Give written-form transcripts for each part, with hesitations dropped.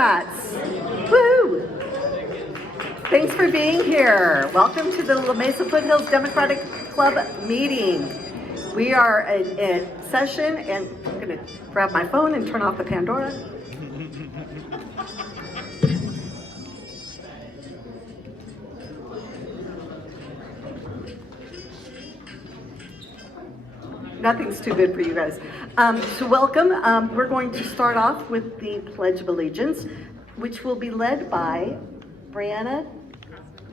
Democrats. Woo! Thanks for being here. Welcome to the Mesa-Foothills Democratic Club meeting. We are in session, and I'm going to grab my phone and turn off the Pandora. Nothing's too good for you guys. So welcome. We're going to start off with the Pledge of Allegiance, which will be led by Brianna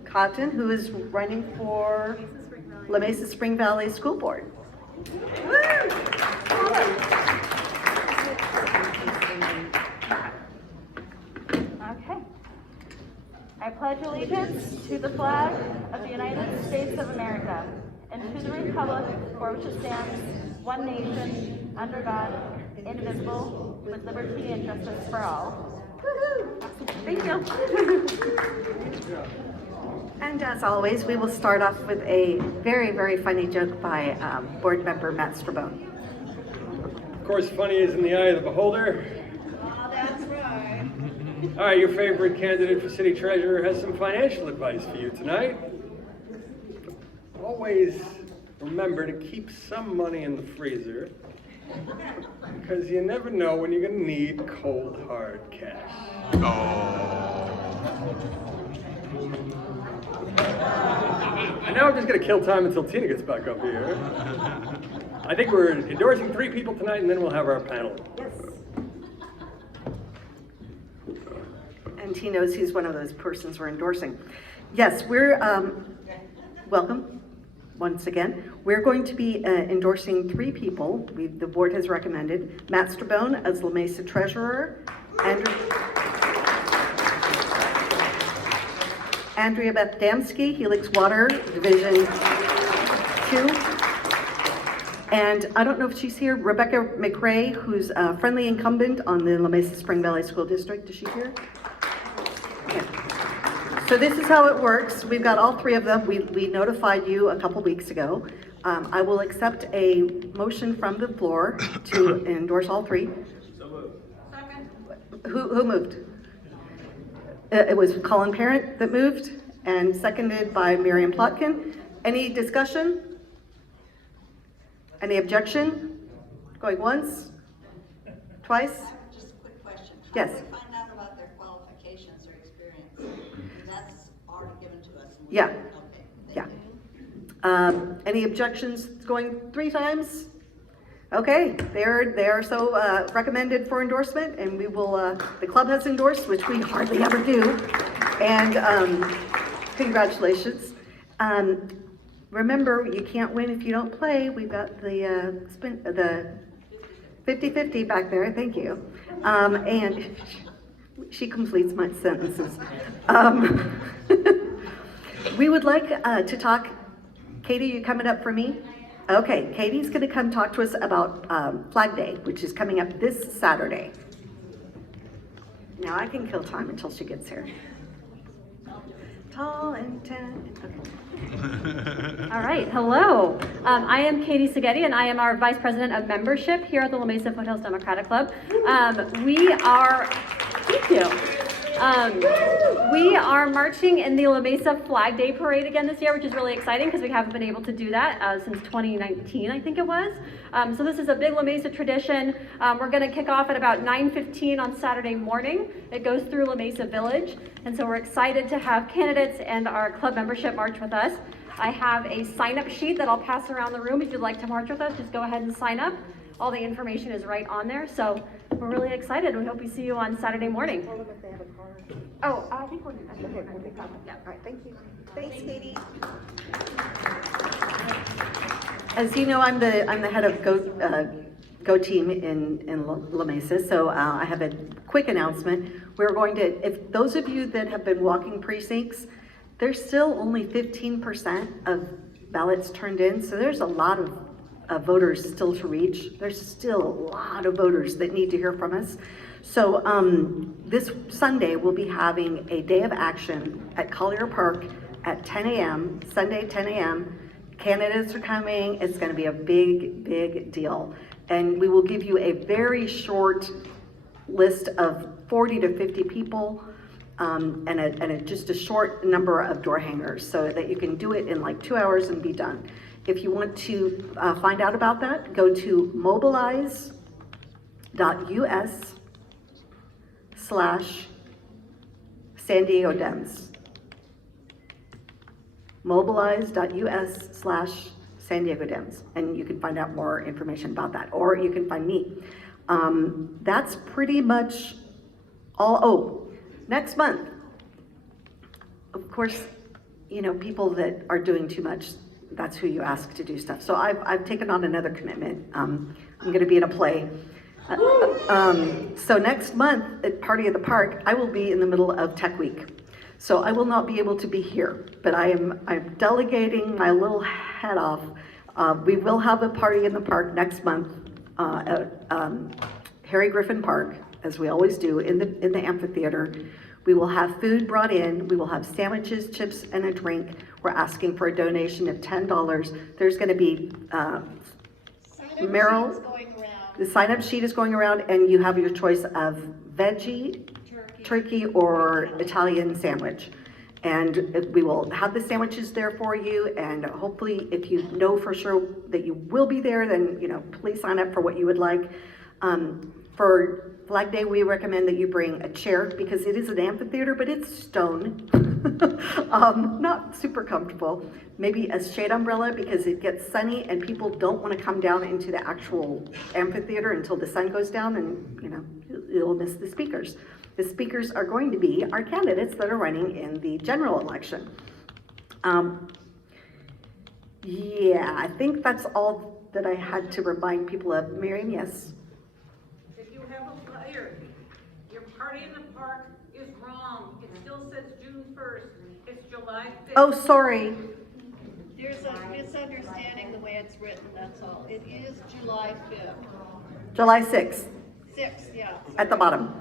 Cotton, who is running for La Mesa Spring Valley School Board. Woo! Okay. I pledge allegiance to the flag of the United States of America and to the republic for which it stands, one nation, under God, indivisible, with liberty and justice for all. Woo-hoo! Thank you. And as always, we will start off with a very, very funny joke by board member Matt Strabone. Of course, funny is in the eye of the beholder. Oh, that's right. All right, your favorite candidate for city treasurer has some financial advice for you tonight. Always remember to keep some money in the freezer, because you never know when you're going to need cold, hard cash. And now I'm just going to kill time until Tina gets back up here. I think we're endorsing 3 people tonight, and then we'll have our panel. Yes. And he knows he's one of those persons we're endorsing. Yes, we're, welcome. Once again, we're going to be endorsing 3 people. The board has recommended Matt Strabone as La Mesa Treasurer, Andrea Bethdamsky, Helix Water, Division 2. And I don't know if she's here, Rebecca McRae, who's a friendly incumbent on the La Mesa Spring Valley School District. Is she here? Okay. So this is how it works. We've got all 3 of them. We notified you a couple weeks ago. I will accept a motion from the floor to endorse all 3. So moved. Second. Who moved? It was Colin Parent that moved, and seconded by Miriam Plotkin. Any discussion? Any objection? Going once? Twice? Just a quick question. Yes. How do we find out about their qualifications or experience? That's already given to us. Yeah. Okay. Yeah. Any objections going 3 times? Okay, they are so recommended for endorsement, and we will, the club has endorsed, which we hardly ever do, and congratulations. Remember, you can't win if you don't play. We've got the 50-50 back there, thank you. And she completes my sentences. We would like to talk. Katie, you coming up for me? Okay, Katie's going to come talk to us about Flag Day, which is coming up this Saturday. Now I can kill time until she gets here. Tall and tan. Okay. All right, hello. I am Katie Sagetti, and I am our Vice President of Membership here at the La Mesa Foothills Democratic Club. We are marching in the La Mesa Flag Day Parade again this year, which is really exciting because we haven't been able to do that since 2019, I think it was. So this is a big La Mesa tradition. We're going to kick off at about 9:15 on Saturday morning. It goes through La Mesa Village, and so we're excited to have candidates and our club membership march with us. I have a sign-up sheet that I'll pass around the room. If you'd like to march with us, just go ahead and sign up. All the information is right on there, so we're really excited. We hope we see you on Saturday morning. Tell them if they have a card. Oh, I think we're good. Okay, we'll pick up. Yeah, all right, thank you. Thanks, Katie. As you know, I'm the head of Go Team in La Mesa, so I have a quick announcement. We're going to, if those of you that have been walking precincts, there's still only 15% of ballots turned in, so there's a lot of voters still to reach. There's still a lot of voters that need to hear from us. So this Sunday, we'll be having a day of action at California Park at 10 a.m., Sunday, 10 a.m. Candidates are coming. It's going to be a big, big deal. And we will give you a very short list of 40 to 50 people, and just a short number of door hangers so that you can do it in like 2 hours and be done. If you want to find out about that, go to mobilize.us/San Diego Dems. Mobilize.us/San Diego Dems, and you can find out more information about that, or you can find me. That's pretty much all. Oh, next month, of course, you know, people that are doing too much, that's who you ask to do stuff. So I've taken on another commitment. I'm going to be in a play. So next month at Party of the Park, I will be in the middle of Tech Week. So I will not be able to be here, but I'm delegating my little head off. We will have a party in the park next month at Harry Griffin Park, as we always do, in the amphitheater. We will have food brought in. We will have sandwiches, chips, and a drink. We're asking for a donation of $10. There's going to be Meryl. The sign-up sheet is going around, and you have your choice of veggie, turkey, or Italian sandwich. And we will have the sandwiches there for you, and hopefully if you know for sure that you will be there, then, you know, please sign up for what you would like. For Flag Day, we recommend that you bring a chair because it is an amphitheater, but it's stone. Not super comfortable. Maybe a shade umbrella because it gets sunny and people don't want to come down into the actual amphitheater until the sun goes down, and, you know, you'll miss the speakers. The speakers are going to be our candidates that are running in the general election. Yeah, I think that's all that I had to remind people of. Miriam, yes? If you have a flyer, your Party in the Park is wrong. It still says June 1st. It's July 5th. Oh, sorry. There's a misunderstanding the way it's written, that's all. It is July 5th. July 6th, 6th, yeah. at the bottom.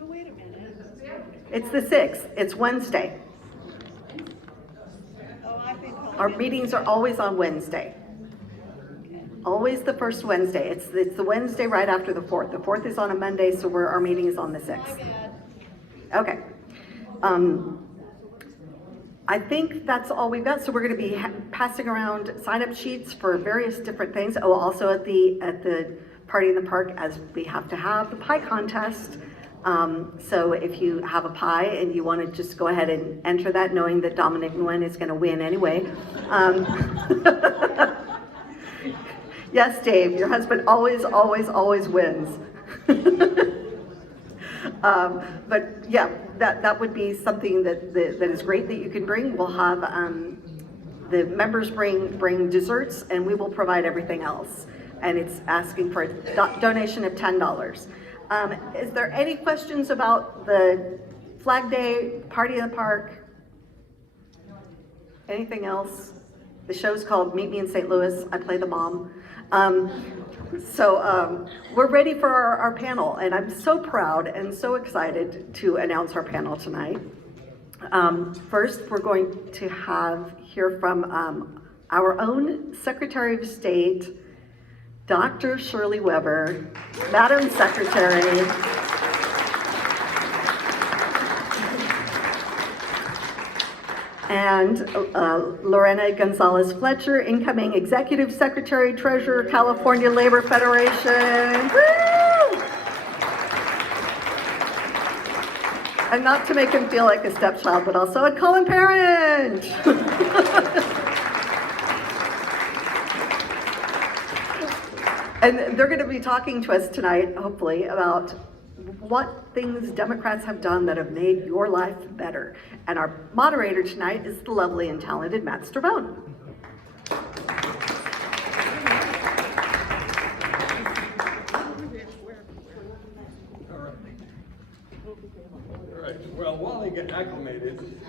No, wait a minute. It's the 6th, it's Wednesday. Oh, I've been calling Our it- meetings are always on Wednesday. Always the first Wednesday. It's the Wednesday right after the 4th. The 4th is on a Monday, so our meeting is on the 6th. My bad. Okay. I think that's all we've got. So we're going to be passing around sign-up sheets for various different things. Oh, also at the Party in the Park, as we have to have the pie contest. So if you have a pie and you want to just go ahead and enter that, knowing that Dominic Nguyen is going to win anyway. Yes, Dave, your husband always wins. But yeah, that would be something that is great that you can bring. We'll have the members bring desserts, and we will provide everything else. And it's asking for a donation of $10. Is there any questions about the Flag Day, Party in the Park? Anything else? The show's called Meet Me in St. Louis. I play the mom. We're ready for our panel, and I'm so proud and so excited to announce our panel tonight. First, we're going to hear from our own Secretary of State, Dr. Shirley Weber, Madam Secretary. And Lorena Gonzalez Fletcher, incoming Executive Secretary, Treasurer, California Labor Federation. Woo! And not to make him feel like a stepchild, but also a Colin parent. And they're going to be talking to us tonight, hopefully, about what things Democrats have done that have made your life better. And our moderator tonight is the lovely and talented Matt Strabone. All right. Well, while they get acclimated,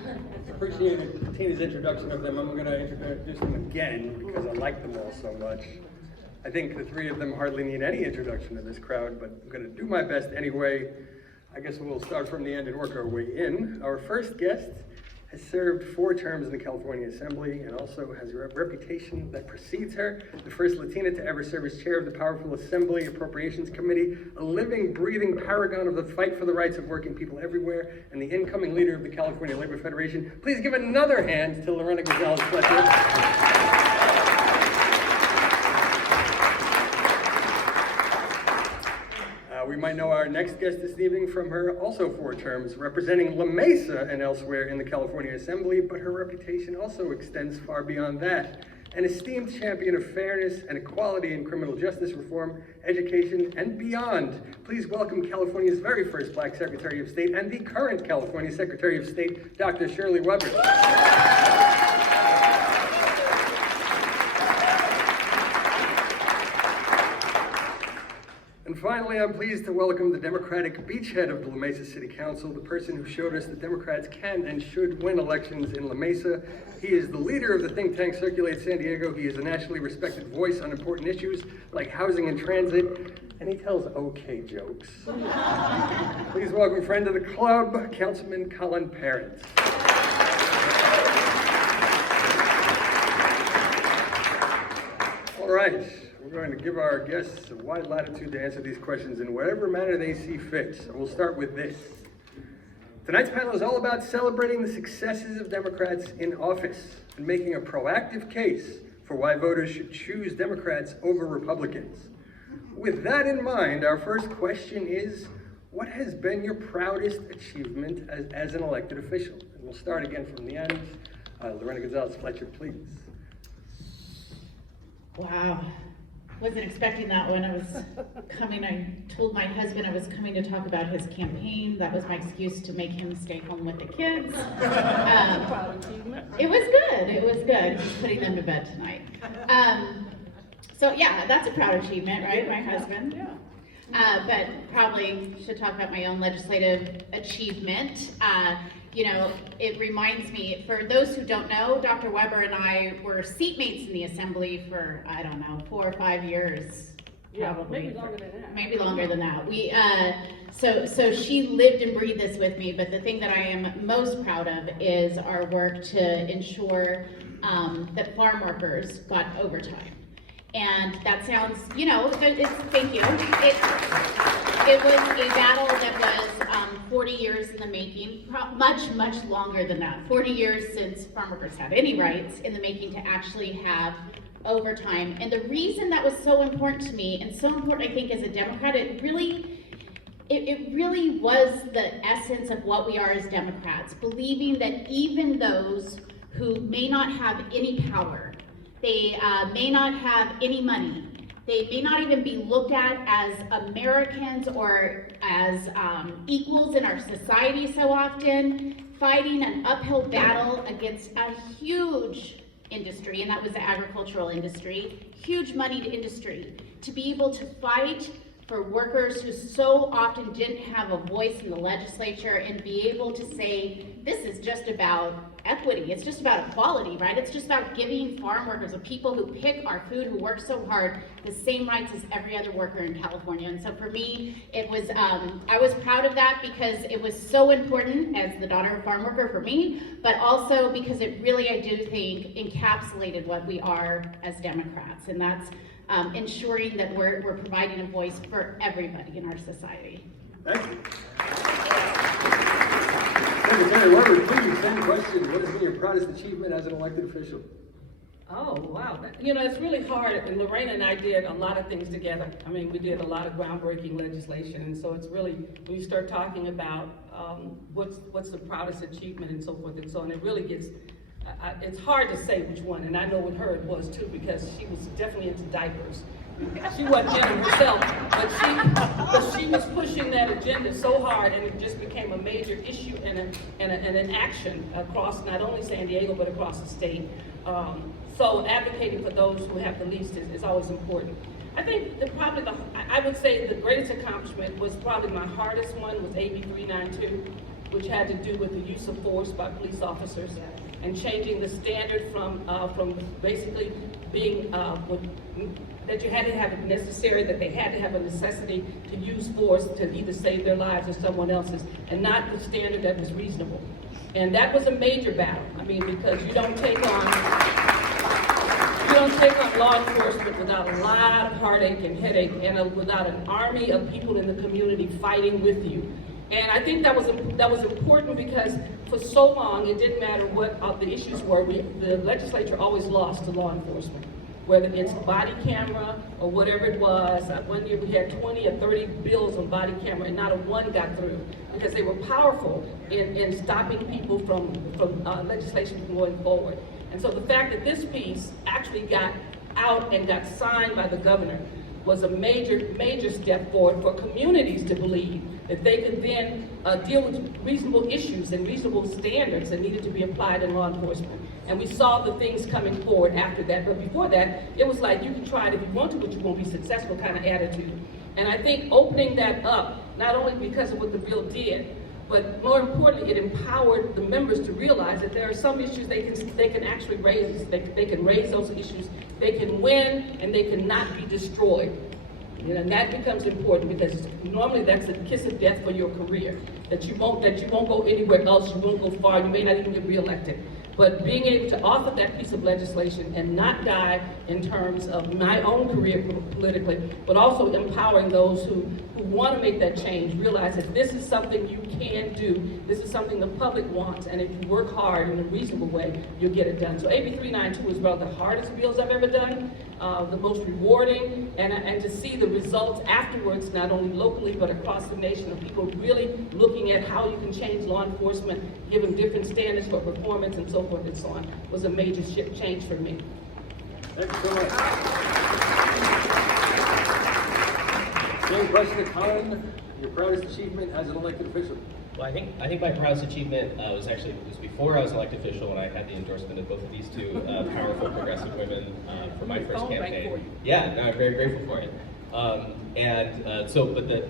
appreciating Tina's introduction of them, I'm going to introduce them again because I like them all so much. I think the three of them hardly need any introduction to this crowd, but I'm going to do my best anyway. I guess we'll start from the end and work our way in. Our first guest has served 4 terms in the California Assembly and also has a reputation that precedes her. The first Latina to ever serve as chair of the powerful Assembly Appropriations Committee, a living, breathing paragon of the fight for the rights of working people everywhere, and the incoming leader of the California Labor Federation. Please give another hand to Lorena Gonzalez Fletcher. We might know our next guest this evening from her also 4 terms, representing La Mesa and elsewhere in the California Assembly, but her reputation also extends far beyond that. An esteemed champion of fairness and equality in criminal justice reform, education, and beyond. Please welcome California's very first Black Secretary of State and the current California Secretary of State, Dr. Shirley Weber. And finally, I'm pleased to welcome the Democratic beachhead of the La Mesa City Council, the person who showed us that Democrats can and should win elections in La Mesa. He is the leader of the think tank Circulate San Diego. He is a nationally respected voice on important issues like housing and transit, and he tells okay jokes. Please welcome friend of the club, Councilman Colin Parent. All right. We're going to give our guests a wide latitude to answer these questions in whatever manner they see fit. So we'll start with this. Tonight's panel is all about celebrating the successes of Democrats in office and making a proactive case for why voters should choose Democrats over Republicans. With that in mind, our first question is, what has been your proudest achievement as an elected official? And we'll start again from the end. Lorena Gonzalez Fletcher, please. Wow. Wasn't expecting that one. I told my husband I was coming to talk about his campaign. That was my excuse to make him stay home with the kids. It was good. It was good. He's putting them to bed tonight. So yeah, that's a proud achievement, right? My husband. Yeah. But probably should talk about my own legislative achievement. It reminds me, for those who don't know, Dr. Weber and I were seatmates in the Assembly for, 4 or 5 years. Probably. Maybe longer than that. Maybe longer than that. So she lived and breathed this with me, but the thing that I am most proud of is our work to ensure that farm workers got overtime. And that sounds, thank you. It was a battle that was 40 years in the making, much longer than that. 40 years since farm workers have any rights in the making to actually have overtime. And the reason that was so important to me, and so important I think as a Democrat, it really was the essence of what we are as Democrats, believing that even those who may not have any power, they may not have any money, they may not even be looked at as Americans or as equals in our society so often, fighting an uphill battle against a huge industry, and that was the agricultural industry, huge moneyed industry, to be able to fight for workers who so often didn't have a voice in the legislature and be able to say, this is just about equity, it's just about equality, right? It's just about giving farm workers, the people who pick our food, who work so hard, the same rights as every other worker in California. And so for me, it was, I was proud of that because it was so important as the daughter of a farm worker for me, but also because it really, I do think, encapsulated what we are as Democrats. And that's ensuring that we're providing a voice for everybody in our society. Thank you. Secretary Weber, please, same question. What has been your proudest achievement as an elected official? Oh, wow. It's really hard, and Lorena and I did a lot of things together. I mean, we did a lot of groundbreaking legislation, and so it's really, when you start talking about what's the proudest achievement and so forth and so on, it really gets, it's hard to say which one, and I know with her it was too, because she was definitely into diapers. She wasn't in it herself, but she was pushing that agenda so hard, and it just became a major issue and an action across not only San Diego, but across the state. So advocating for those who have the least is always important. I think I would say the greatest accomplishment was probably my hardest one was AB 392, which had to do with the use of force by police officers and changing the standard from basically being that you had to have it necessary, that they had to have a necessity to use force to either save their lives or someone else's, and not the standard that was reasonable. And that was a major battle. I mean, because you don't take on law enforcement without a lot of heartache and headache, and without an army of people in the community fighting with you. And I think that was important because for so long it didn't matter what the issues were. The legislature always lost to law enforcement, whether it's body camera or whatever it was. One year we had 20 or 30 bills on body camera, and not a one got through because they were powerful in stopping people from legislation from going forward. And so the fact that this piece actually got out and got signed by the governor was a major step forward for communities to believe that they could then deal with reasonable issues and reasonable standards that needed to be applied in law enforcement. And we saw the things coming forward after that. But before that, it was like, you can try it if you want to, but you won't be successful kind of attitude. And I think opening that up, not only because of what the bill did, but more importantly, it empowered the members to realize that there are some issues they can actually raise. They can raise those issues. They can win, and they cannot be destroyed. You know, and that becomes important because normally that's a kiss of death for your career. That you won't go anywhere else. You won't go far. You may not even get reelected. But being able to author that piece of legislation and not die in terms of my own career politically, but also empowering those who want to make that change, realize that this is something you can do, this is something the public wants, and if you work hard in a reasonable way, you'll get it done. So AB 392 is one of the hardest bills I've ever done, the most rewarding, and to see the results afterwards, not only locally, but across the nation, of people really looking at how you can change law enforcement, give them different standards for performance and so forth and so on, was a major change for me. Thank you so much. Same question to Colin, your proudest achievement as an elected official. Well, I think my proudest achievement was before I was an elected official, when I had the endorsement of both of these two powerful progressive women for my first campaign. Right. Yeah, no, I'm very grateful for it. But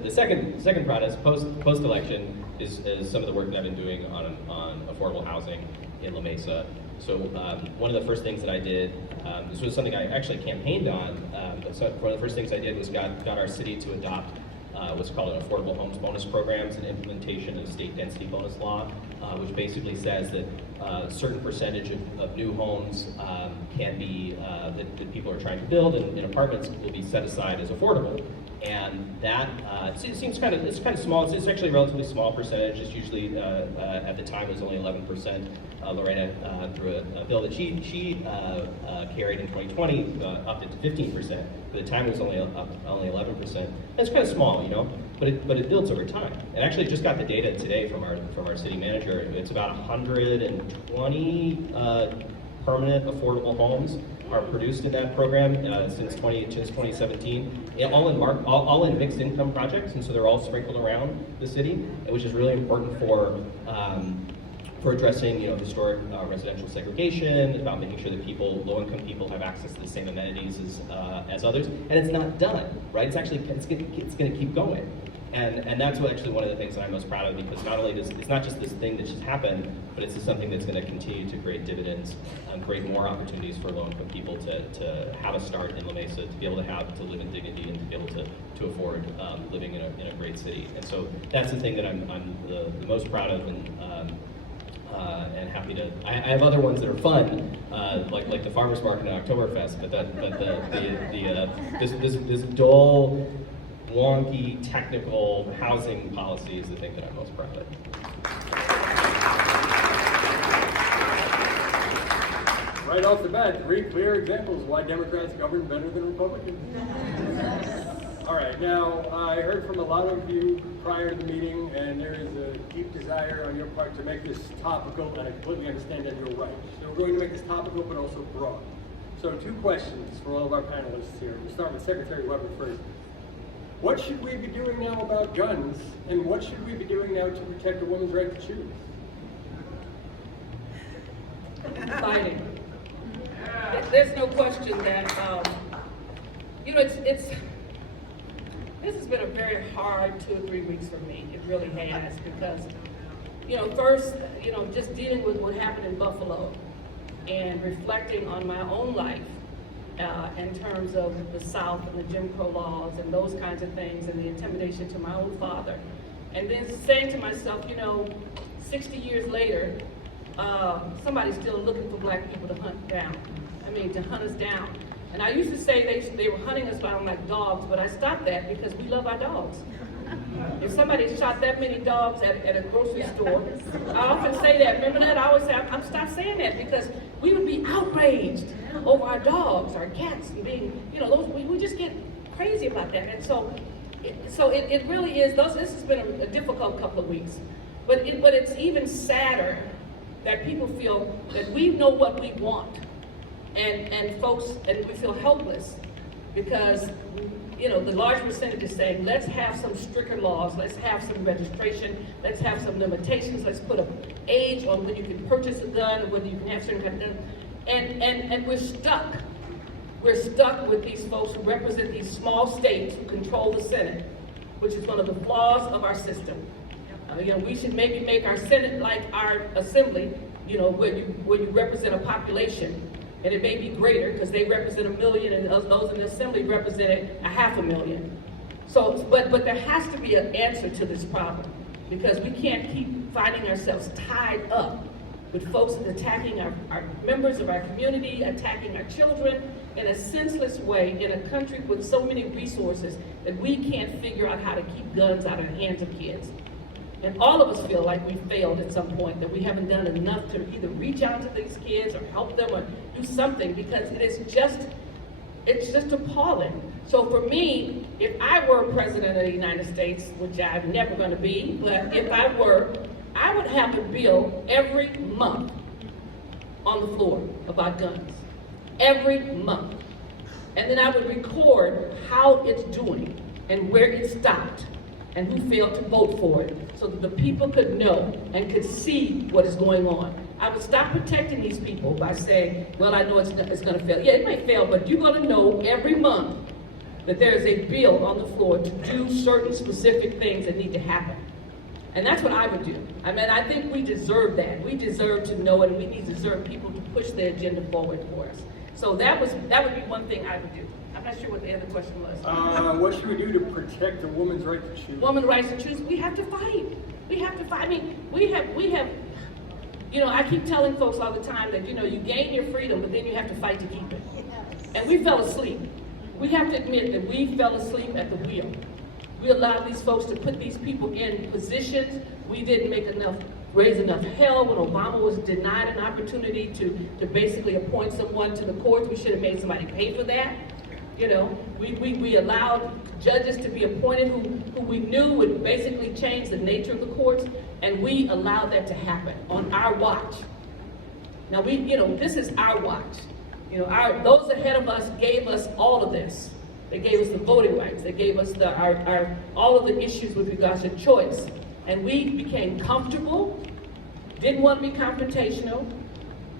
the second proudest post election is some of the work that I've been doing on affordable housing in La Mesa. So one of the first things that I did, this was something I actually campaigned on. So one of the first things I did was got our city to adopt what's called an affordable homes bonus programs and implementation of state density bonus law, which basically says that a certain percentage of new homes can be that people are trying to build in apartments will be set aside as affordable. And that it seems kind of small. It's actually a relatively small percentage. It's usually at the time it was only 11%. Lorena through a bill that she carried in 2020 upped it to 15%. But the time it was only 11%. That's kind of small, you know, but it builds over time. And actually just got the data today from our city manager. It's about 120 permanent affordable homes are produced in that program since 2017, all in mixed income projects, and so they're all sprinkled around the city, which is really important for addressing, you know, historic residential segregation, about making sure that low-income people have access to the same amenities as others. And it's not done, right? It's going to keep going. And that's actually one of the things that I'm most proud of, because not only it's not just this thing that just happened, but it's something that's going to continue to create dividends and create more opportunities for low-income people to have a start in La Mesa, to be able to live in dignity, and to be able to afford living in a great city. And so that's the thing that I'm the most proud of, and happy to. I have other ones that are fun, like the farmers market and Oktoberfest, but this dull, wonky, technical housing policy is the thing that I'm most proud of. Right off the bat, 3 clear examples why Democrats govern better than Republicans. All right, now I heard from a lot of you prior to the meeting, and there is a deep desire on your part to make this topical, and I completely understand that you're right. So we're going to make this topical, but also broad. So 2 questions for all of our panelists here. We'll start with Secretary Weber first. What should we be doing now about guns, and what should we be doing now to protect a woman's right to choose? Fighting. There's no question that, you know, this has been a very hard 2 or 3 weeks for me. It really has, because, you know, first, you know, just dealing with what happened in Buffalo and reflecting on my own life in terms of the South and the Jim Crow laws and those kinds of things and the intimidation to my own father. And then saying to myself, 60 years later, somebody's still looking for black people to hunt us down. And I used to say they were hunting us down like dogs, but I stopped that because we love our dogs. If somebody shot that many dogs at a grocery store, I often say that. Remember that? I always say, I'm stop saying that because we would be outraged over our dogs, our cats, and being, we just get crazy about that. And so it really is, this has been a difficult couple of weeks. But it's even sadder that people feel that we know what we want. And folks, and we feel helpless because, the large percentage is saying, let's have some stricter laws, let's have some registration, let's have some limitations, let's put an age on when you can purchase a gun and whether you can have certain kind of gun. And we're stuck. We're stuck with these folks who represent these small states who control the Senate, which is one of the flaws of our system. We should maybe make our Senate like our assembly, where you represent a population. And it may be greater because they represent 1 million and those in the assembly represented 500,000. So, but there has to be an answer to this problem because we can't keep finding ourselves tied up with folks attacking our members of our community, attacking our children in a senseless way in a country with so many resources that we can't figure out how to keep guns out of the hands of kids. And all of us feel like we failed at some point, that we haven't done enough to either reach out to these kids or help them or do something because it's just appalling. So for me, if I were president of the United States, which I'm never going to be, but if I were, I would have a bill every month on the floor about guns. Every month. And then I would record how it's doing and where it stopped and who failed to vote for it, so that the people could know and could see what is going on. I would stop protecting these people by saying, well, I know it's going to fail. Yeah, it may fail, but you're going to know every month that there is a bill on the floor to do certain specific things that need to happen. And that's what I would do. I think we deserve that. We deserve to know it, and we deserve people to push their agenda forward for us. So that would be one thing I would do. I'm not sure what the other question was. What should we do to protect a woman's right to choose? Woman's right to choose. We have to fight. We have to fight. We have. I keep telling folks all the time that you gain your freedom, but then you have to fight to keep it. And we fell asleep. We have to admit that we fell asleep at the wheel. We allowed these folks to put these people in positions. We didn't raise enough hell when Obama was denied an opportunity to basically appoint someone to the courts. We should have made somebody pay for that. We allowed judges to be appointed who we knew would basically change the nature of the courts, and we allowed that to happen on our watch. Now this is our watch. Those ahead of us gave us all of this. They gave us the voting rights. They gave us all of the issues with regards to choice, and we became comfortable. Didn't want to be confrontational.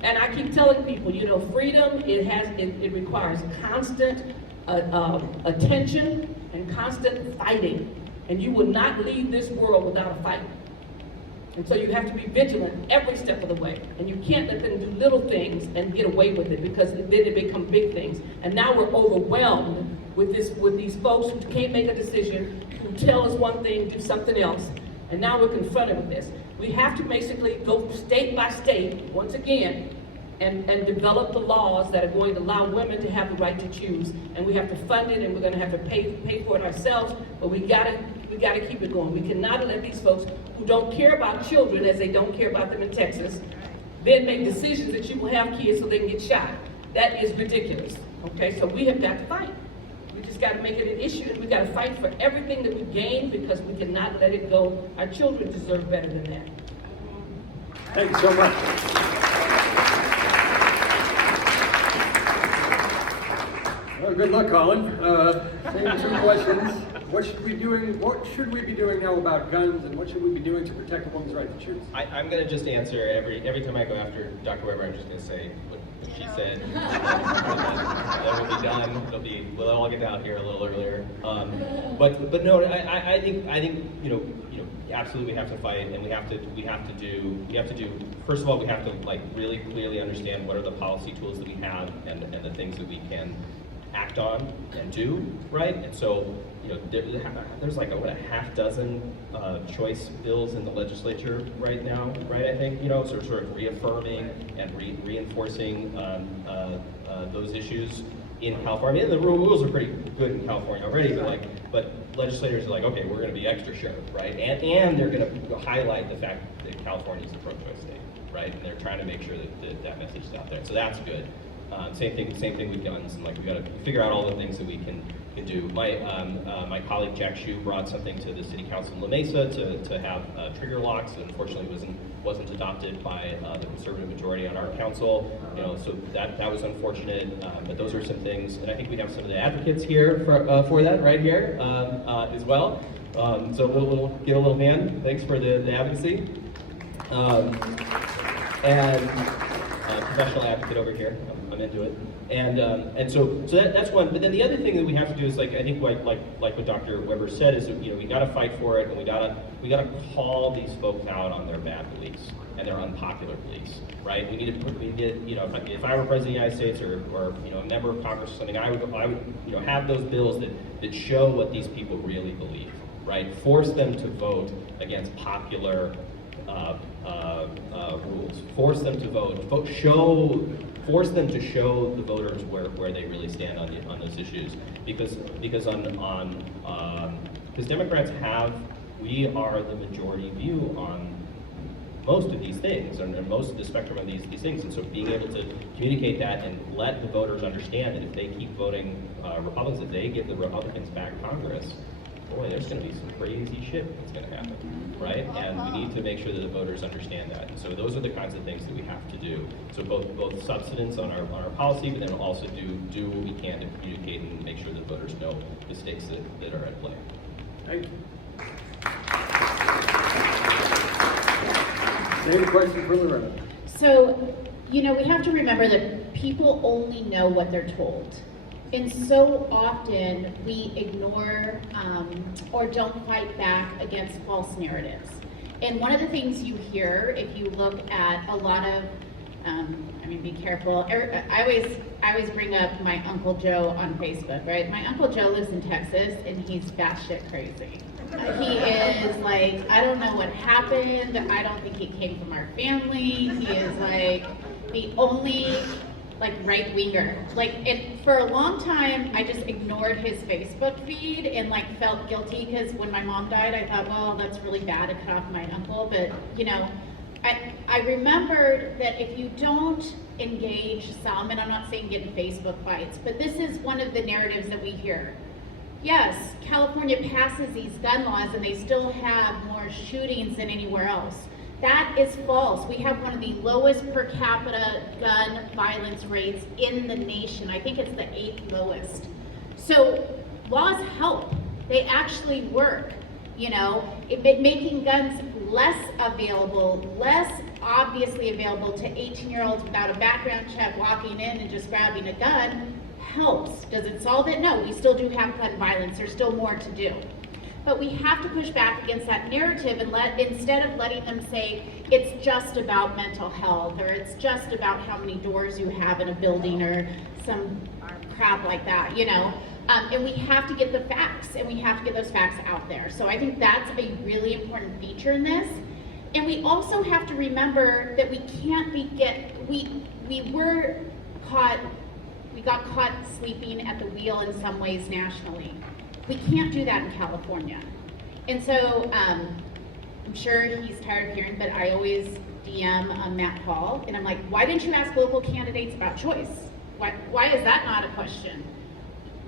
And I keep telling people, freedom, it requires constant attention and constant fighting. And you will not leave this world without a fight. And so you have to be vigilant every step of the way. And you can't let them do little things and get away with it because then they become big things. And now we're overwhelmed with these folks who can't make a decision, who tell us one thing, do something else. And now we're confronted with this. We have to basically go state by state, once again, and develop the laws that are going to allow women to have the right to choose. And we have to fund it, and we're going to have to pay for it ourselves, but we gotta keep it going. We cannot let these folks who don't care about children, as they don't care about them in Texas, then make decisions that you will have kids so they can get shot. That is ridiculous, okay? So we have got to fight. We just got to make it an issue, and we got to fight for everything that we gain because we cannot let it go. Our children deserve better than that. Thank you so much. Well, good luck, Colin. Same two questions. What should we be doing now about guns, and what should we be doing to protect a woman's right to choose? I'm going to just answer every time I go after Dr. Weber. I'm just going to say what she said. Then we'll be done. We'll all get out here a little earlier. But no, I think absolutely we have to fight, and we have to do, first of all, we have to like really clearly understand what are the policy tools that we have and the things that we can act on and do, right? And so, you know, there's like a half dozen choice bills in the legislature right now, right? I think, you know, sort of reaffirming and reinforcing those issues in California. And the rules are pretty good in California already, but legislators are like, okay, we're going to be extra sharp, right? And they're going to highlight the fact that California is a pro-choice state, right? And they're trying to make sure that message is out there. So that's good. Same thing with guns, and like we got to figure out all the things that we can do. My colleague Jack Hsu brought something to the City Council in La Mesa to have trigger locks. Unfortunately, wasn't adopted by the conservative majority on our council. You know, so that was unfortunate. But those are some things, and I think we have some of the advocates here for that right here as well. So we'll get a little hand. Thanks for the advocacy. And professional advocate over here. I'm into it. And so that's one. But then the other thing that we have to do is, like, I think like what Dr. Weber said is that, you know, we got to fight for it, and we got to call these folks out on their bad beliefs and their unpopular beliefs, right? We need to you know, if I were president of the United States or you know, a member of Congress or something, I would you know, have those bills that show what these people really believe, right? Force them to vote against popular rules. Force them to vote. Force them to show the voters where they really stand on those issues, because Democrats we are the majority view on most of these things, and most of the spectrum of these things, and so being able to communicate that and let the voters understand that if they keep voting Republicans, if they give the Republicans back Congress, boy, there's going to be some crazy shit that's going to happen, right? And we need to make sure that the voters understand that. And so those are the kinds of things that we have to do. So both substance on our policy, but then also do what we can to communicate and make sure that voters know the stakes that are at play. Thank you. Any questions for Lorena? So, you know, we have to remember that people only know what they're told. And so often we ignore or don't fight back against false narratives. And one of the things you hear, if you look at a lot of, I mean, be careful. I always bring up my Uncle Joe on Facebook, right? My Uncle Joe lives in Texas, and he's batshit crazy. He is like, I don't know what happened. I don't think he came from our family. He is like the only like right-winger. And for a long time, I just ignored his Facebook feed and like felt guilty, because when my mom died, I thought, well, that's really bad to cut off my uncle. But you know, I remembered that if you don't engage some, and I'm not saying get in Facebook fights, but this is one of the narratives that we hear. Yes, California passes these gun laws and they still have more shootings than anywhere else. That is false. We have one of the lowest per capita gun violence rates in the nation. I think it's the 8th lowest. So laws help. They actually work. You know, making guns less available, less obviously available to 18-year-olds without a background check walking in and just grabbing a gun helps. Does it solve it? No, we still do have gun violence. There's still more to do. But we have to push back against that narrative and instead of letting them say it's just about mental health, or it's just about how many doors you have in a building, or some crap like that, you know. And we have to get the facts, and we have to get those facts out there. So I think that's a really important feature in this. And we also have to remember that we can't we got caught sleeping at the wheel in some ways nationally. We can't do that in California. And so I'm sure he's tired of hearing, but I always DM Matt Hall, and I'm like, why didn't you ask local candidates about choice? Why is that not a question?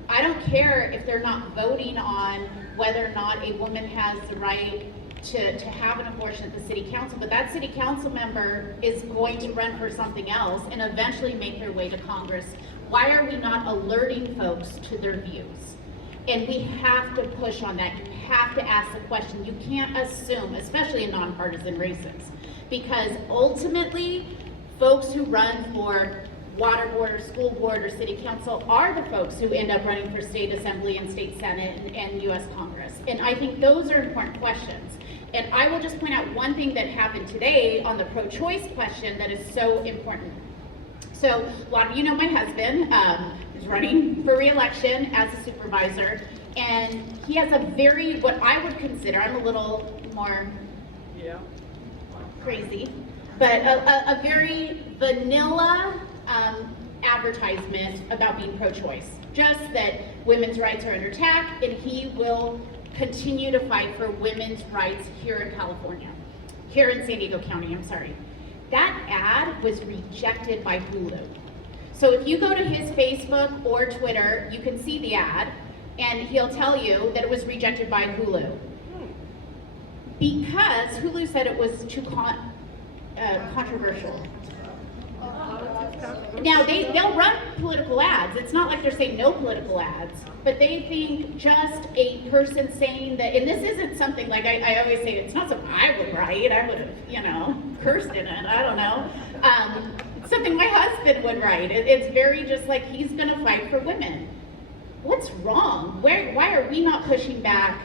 I don't care if they're not voting on whether or not a woman has the right to have an abortion at the city council, but that city council member is going to run for something else and eventually make their way to Congress. Why are we not alerting folks to their views? And we have to push on that. You have to ask the question. You can't assume, especially in nonpartisan races, because ultimately, folks who run for water board or school board or city council are the folks who end up running for state assembly and state senate and U.S. Congress. And I think those are important questions. And I will just point out one thing that happened today on the pro-choice question that is so important. So a lot of you know my husband is running for re-election as a supervisor, and he has a very, what I would consider, I'm a little more crazy, but a very vanilla advertisement about being pro-choice. Just that women's rights are under attack, and he will continue to fight for women's rights here in California, here in San Diego County, I'm sorry. That ad was rejected by Hulu. So if you go to his Facebook or Twitter, you can see the ad, and he'll tell you that it was rejected by Hulu. Because Hulu said it was too controversial. Now, they'll run political ads. It's not like they're saying no political ads, but they think just a person saying that, and this isn't something like I always say, it's not something I would write. I would have, cursed in it. I don't know. It's something my husband would write. It's very just like he's going to fight for women. What's wrong? Why are we not pushing back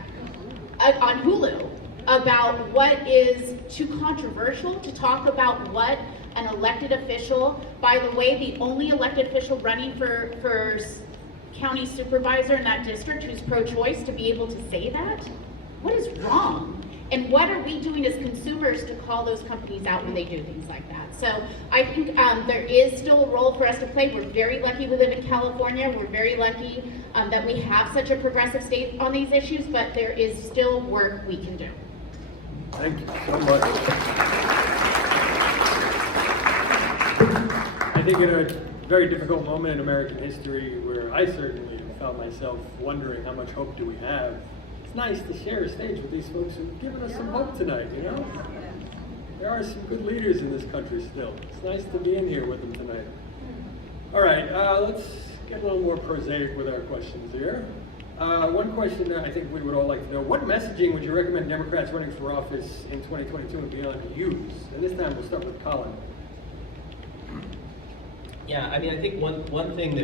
on Hulu about what is too controversial to talk about what an elected official, by the way, the only elected official running for county supervisor in that district who's pro-choice, to be able to say that? What is wrong? And what are we doing as consumers to call those companies out when they do things like that? So I think there is still a role for us to play. We're very lucky we live in California. We're very lucky that we have such a progressive state on these issues, but there is still work we can do. Thank you so much. I think in a very difficult moment in American history where I certainly found myself wondering how much hope do we have, it's nice to share a stage with these folks who've given us some hope tonight, There are some good leaders in this country still. It's nice to be in here with them tonight. All right, let's get a little more prosaic with our questions here. One question that I think we would all like to know, what messaging would you recommend Democrats running for office in 2022 and beyond use? And this time we'll start with Colin. Yeah, I mean, I think one thing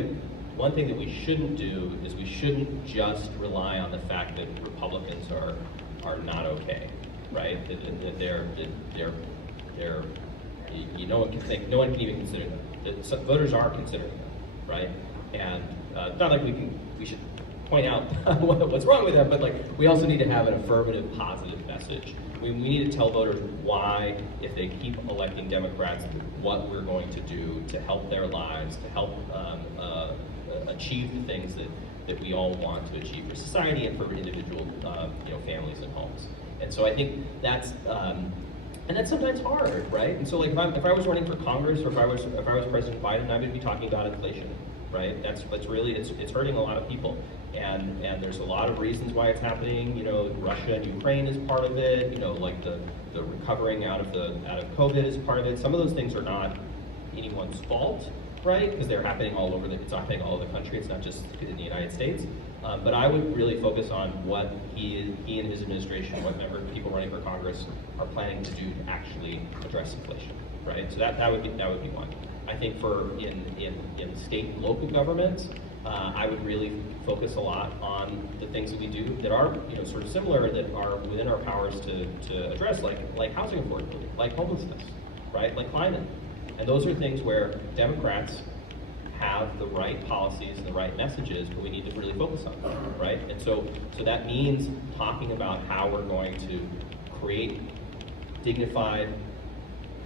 that we shouldn't do is we shouldn't just rely on the fact that Republicans are not okay, right? That they're no one can even consider them. That some voters are considering them, right? And it's not like we should point out what's wrong with them, but like we also need to have an affirmative, positive message. We need to tell voters why, if they keep electing Democrats, what we're going to do to help their lives, to help achieve the things that we all want to achieve for society and for individual families and homes. And so I think that's sometimes hard, right? And so like if I was running for Congress, or if I was President Biden, I would be talking about inflation, right? That's really it's hurting a lot of people. And there's a lot of reasons why it's happening. Russia and Ukraine is part of it. Like the recovering out of COVID is part of it. Some of those things are not anyone's fault, right? Because they're happening all over it's happening all over the country. It's not just in the United States. But I would really focus on what he and his administration, what people running for Congress are planning to do to actually address inflation, right? So that would be one. I think for in state and local governments, I would really focus a lot on the things that we do that are sort of similar, that are within our powers to address, like housing affordability, like homelessness, right, like climate. And those are things where Democrats have the right policies and the right messages, but we need to really focus on them, right? And so that means talking about how we're going to create dignified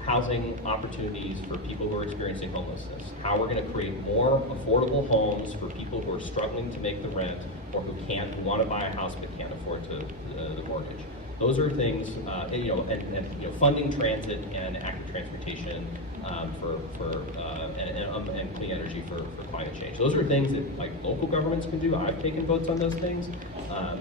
housing opportunities for people who are experiencing homelessness, how we're going to create more affordable homes for people who are struggling to make the rent, or who want to buy a house but can't afford the mortgage. Those are things, and funding transit and active transportation and clean energy for climate change. Those are things that like local governments can do. I've taken votes on those things.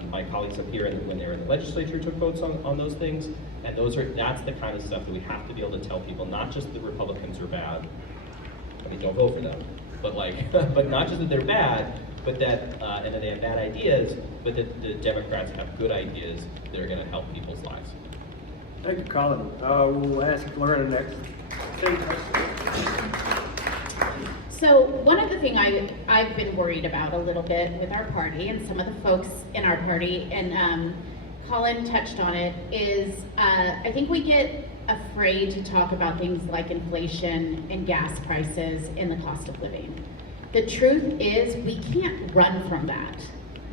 My colleagues up here, when they were in the legislature, took votes on those things. And that's the kind of stuff that we have to be able to tell people, not just that Republicans are bad. I mean, don't vote for them. But but not just that they're bad, but that, and that they have bad ideas, but that the Democrats have good ideas that are going to help people's lives. Thank you, Colin. We'll ask Lorena next. Same question. So one of the things I've been worried about a little bit with our party and some of the folks in our party, and Colin touched on it, is I think we get afraid to talk about things like inflation and gas prices and the cost of living. The truth is, we can't run from that.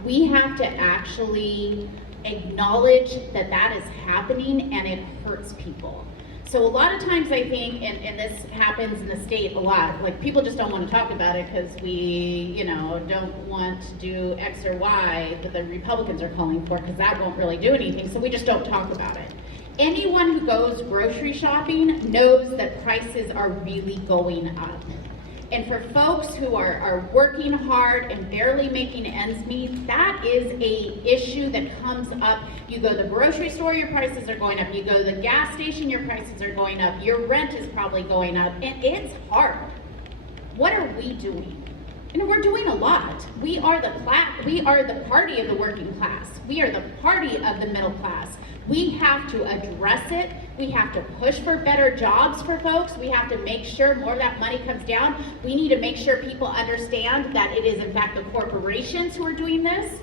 We have to actually acknowledge that that is happening and it hurts people. So a lot of times I think, and this happens in the state a lot, like people just don't want to talk about it because we, don't want to do X or Y that the Republicans are calling for, because that won't really do anything, so we just don't talk about it. Anyone who goes grocery shopping knows that prices are really going up. And for folks who are working hard and barely making ends meet, that is a issue that comes up. You go to the grocery store, your prices are going up. You go to the gas station, your prices are going up. Your rent is probably going up, and it's hard. What are we doing? We're doing a lot. We are the party of the working class. We are the party of the middle class. We have to address it. We have to push for better jobs for folks. We have to make sure more of that money comes down. We need to make sure people understand that it is in fact the corporations who are doing this.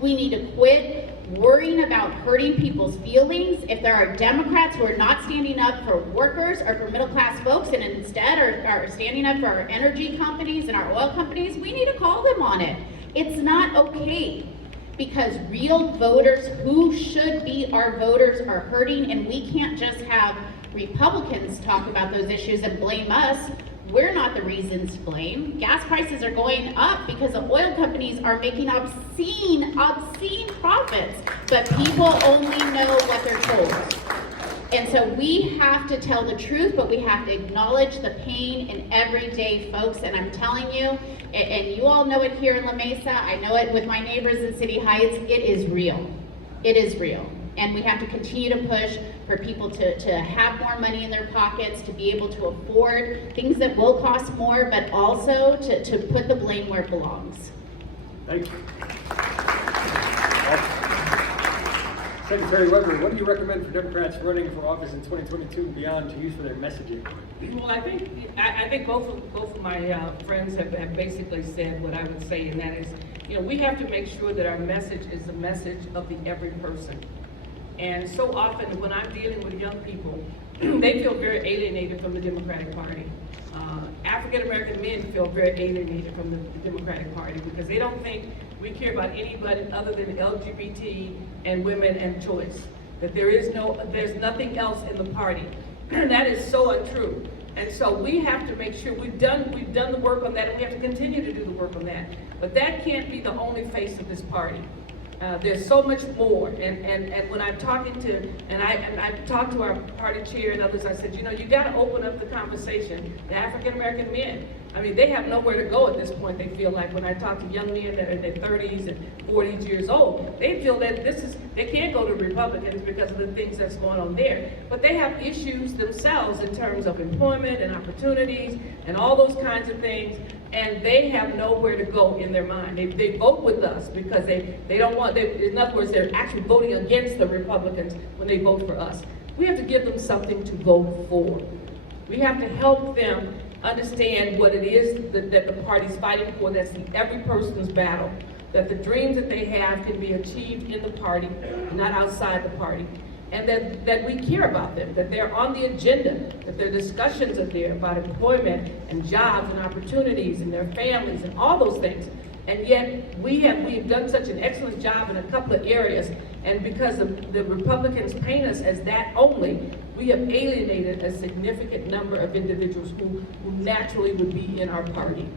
We need to quit worrying about hurting people's feelings. If there are Democrats who are not standing up for workers or for middle class folks and instead are standing up for our energy companies and our oil companies, we need to call them on it. It's not okay. Because real voters who should be our voters are hurting, and we can't just have Republicans talk about those issues and blame us. We're not the reasons to blame. Gas prices are going up because the oil companies are making obscene profits, but people only know what they're told. And so we have to tell the truth, but we have to acknowledge the pain in everyday folks. And I'm telling you, and you all know it here in La Mesa, I know it with my neighbors in City Heights, it is real. It is real. And we have to continue to push for people to have more money in their pockets, to be able to afford things that will cost more, but also to put the blame where it belongs. Thank you. Secretary Weber, what do you recommend for Democrats running for office in 2022 and beyond to use for their messaging? Well, I think both of my friends have basically said what I would say, and that is, we have to make sure that our message is the message of the every person. And so often when I'm dealing with young people, they feel very alienated from the Democratic Party. African American men feel very alienated from the Democratic Party because they don't think we care about anybody other than LGBT and women and choice. That there's nothing else in the party. That is so untrue. And so we have to make sure we've done the work on that, and we have to continue to do the work on that. But that can't be the only face of this party. There's so much more, and when I'm talking to, and I talked to our party chair and others, I said, you got to open up the conversation. The African American men, they have nowhere to go at this point. They feel like when I talk to young men that are in their 30s and 40s years old, they feel that they can't go to Republicans because of the things that's going on there. But they have issues themselves in terms of employment and opportunities and all those kinds of things, and they have nowhere to go in their mind. They vote with us because they don't want, in other words, they're actually voting against the Republicans when they vote for us. We have to give them something to vote for. We have to help them understand what it is that the party's fighting for, that's every person's battle, that the dreams that they have can be achieved in the party, not outside the party, and that we care about them, that they're on the agenda, that their discussions are there about employment and jobs and opportunities and their families and all those things. And yet we've done such an excellent job in a couple of areas, and because the Republicans paint us as that only, we have alienated a significant number of individuals who naturally would be in our party.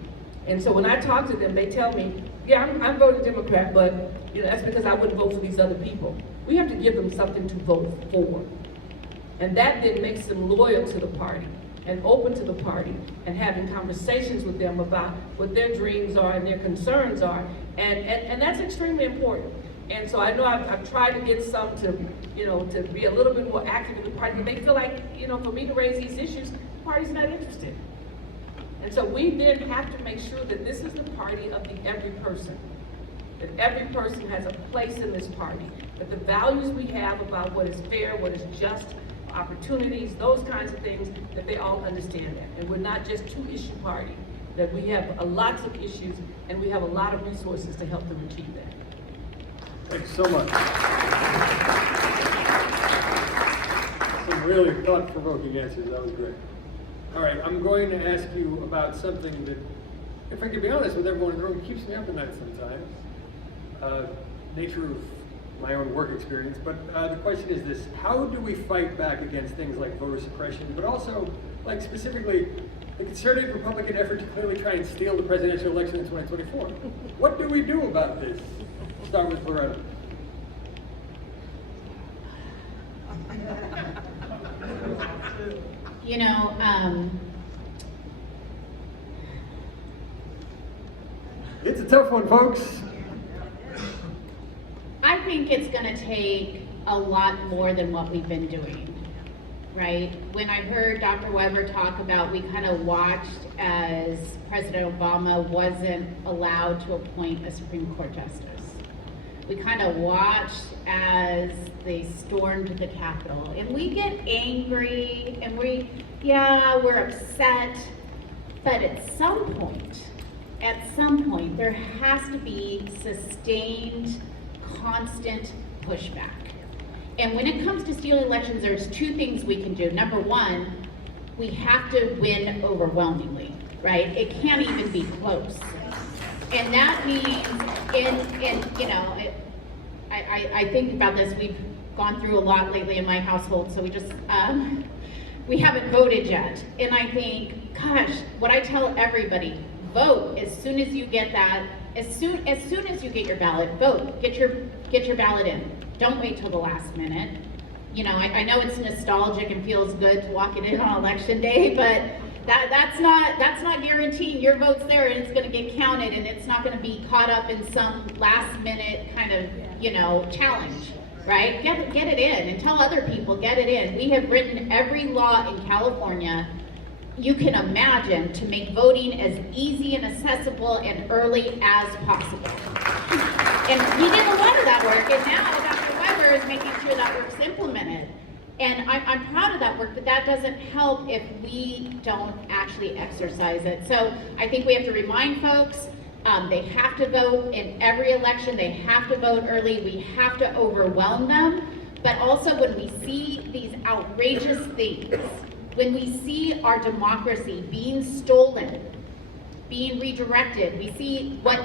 And so when I talk to them, they tell me, yeah, I'm voting Democrat, but that's because I wouldn't vote for these other people. We have to give them something to vote for. And that then makes them loyal to the party and open to the party and having conversations with them about what their dreams are and their concerns are. And that's extremely important. And so I know I've tried to get some to be a little bit more active in the party, but they feel like, for me to raise these issues, the party's not interested. And so we then have to make sure that this is the party of the every person, that every person has a place in this party, that the values we have about what is fair, what is just, opportunities, those kinds of things, that they all understand that. And we're not just two-issue party, that we have lots of issues and we have a lot of resources to help them achieve that. Thanks so much. Some really thought-provoking answers. That was great. All right, I'm going to ask you about something that, if I can be honest with everyone in the room, keeps me up at night sometimes. Nature of my own work experience. But the question is this: how do we fight back against things like voter suppression, but also, like specifically, the concerted Republican effort to clearly try and steal the presidential election in 2024? What do we do about this? Start with Lorena. You know, It's a tough one, folks. I think it's going to take a lot more than what we've been doing, right? When I heard Dr. Weber talk about, we kind of watched as President Obama wasn't allowed to appoint a Supreme Court justice. We kind of watched as they stormed the Capitol, and we get angry, and we're upset, but at some point, there has to be sustained, constant pushback. And when it comes to stealing elections, there's two things we can do. Number one, we have to win overwhelmingly, right? It can't even be close. And that means, I think about this, we've gone through a lot lately in my household, so we haven't voted yet. And I think, gosh, what I tell everybody, vote as soon as you get that, as soon as you get your ballot, vote, get your ballot in. Don't wait till the last minute. You know, I know it's nostalgic and feels good to walk it in on election day, but that's not guaranteeing your vote's there and it's gonna get counted and it's not gonna be caught up in some last minute kind of, challenge, right? Get it in and tell other people, get it in. We have written every law in California you can imagine to make voting as easy and accessible and early as possible. And we did a lot of that work, and now Dr. Weber is making sure that work's implemented. And I'm proud of that work, but that doesn't help if we don't actually exercise it. So I think we have to remind folks, they have to vote in every election, they have to vote early, we have to overwhelm them. But also when we see these outrageous things, when we see our democracy being stolen, being redirected, we see what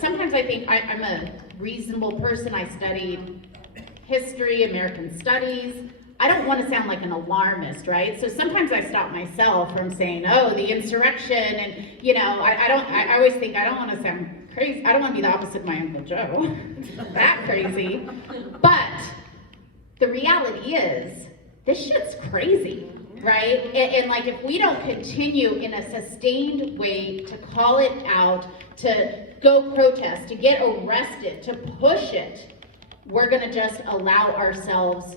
sometimes I think I'm a reasonable person. I studied history, American studies. I don't want to sound like an alarmist, right? So sometimes I stop myself from saying, oh, the insurrection, and I always think I don't want to sound crazy. I don't want to be the opposite of my Uncle Joe. That crazy. But the reality is, this shit's crazy, right? And like, if we don't continue in a sustained way to call it out, to go protest, to get arrested, to push it, we're gonna just allow ourselves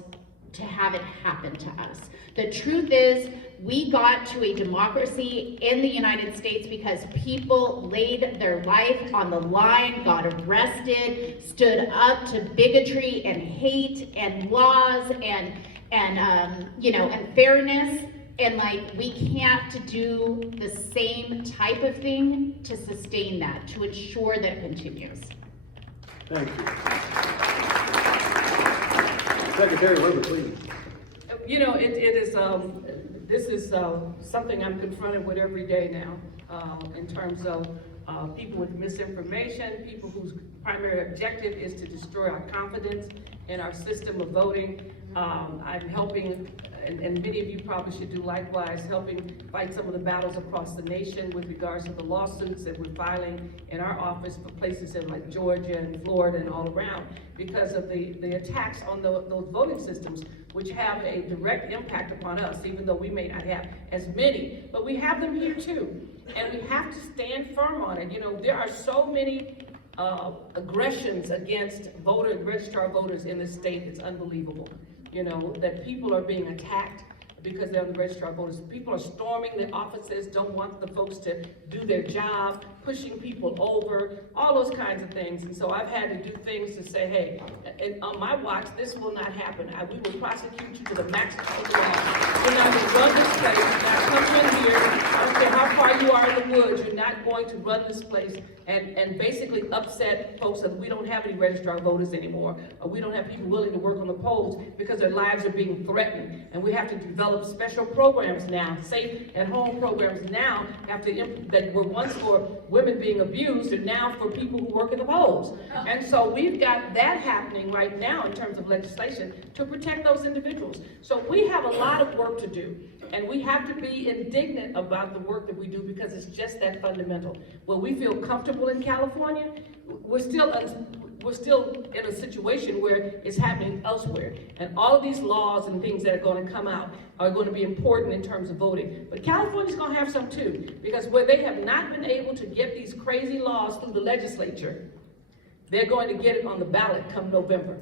to have it happen to us. The truth is, we got to a democracy in the United States because people laid their life on the line, got arrested, stood up to bigotry and hate and laws and fairness, and like, we can't do the same type of thing to sustain that, to ensure that it continues. Thank you. Secretary Weber, please. This is something I'm confronted with every day now, in terms of people with misinformation, people whose primary objective is to destroy our confidence in our system of voting. I'm helping, and many of you probably should do likewise, helping fight some of the battles across the nation with regards to the lawsuits that we're filing in our office for places in like Georgia and Florida and all around, because of the attacks on those voting systems, which have a direct impact upon us, even though we may not have as many, but we have them here too. And we have to stand firm on it. There are so many aggressions against registrar voters in this state. It's unbelievable. That people are being attacked because they're the registrar voters. People are storming the offices, don't want the folks to do their job, pushing people over, all those kinds of things. And so I've had to do things to say, hey, on my watch, this will not happen. We will prosecute you to the maximum of the law. We're not going to run this place. We're not coming in here. I don't care how far you are in the woods, you're not going to run this place and basically upset folks that we don't have any registrar voters anymore, or we don't have people willing to work on the polls because their lives are being threatened. And we have to develop special programs now, safe at home programs now, that were once for women being abused, and now for people who work in the polls. And so we've got that happening right now in terms of legislation to protect those individuals. So we have a lot of work to do, and we have to be indignant about the work that we do because it's just that fundamental. When we feel comfortable in California, we're still in a situation where it's happening elsewhere. And all of these laws and things that are going to come out are going to be important in terms of voting. But California's going to have some too, because where they have not been able to get these crazy laws through the legislature, they're going to get it on the ballot come November.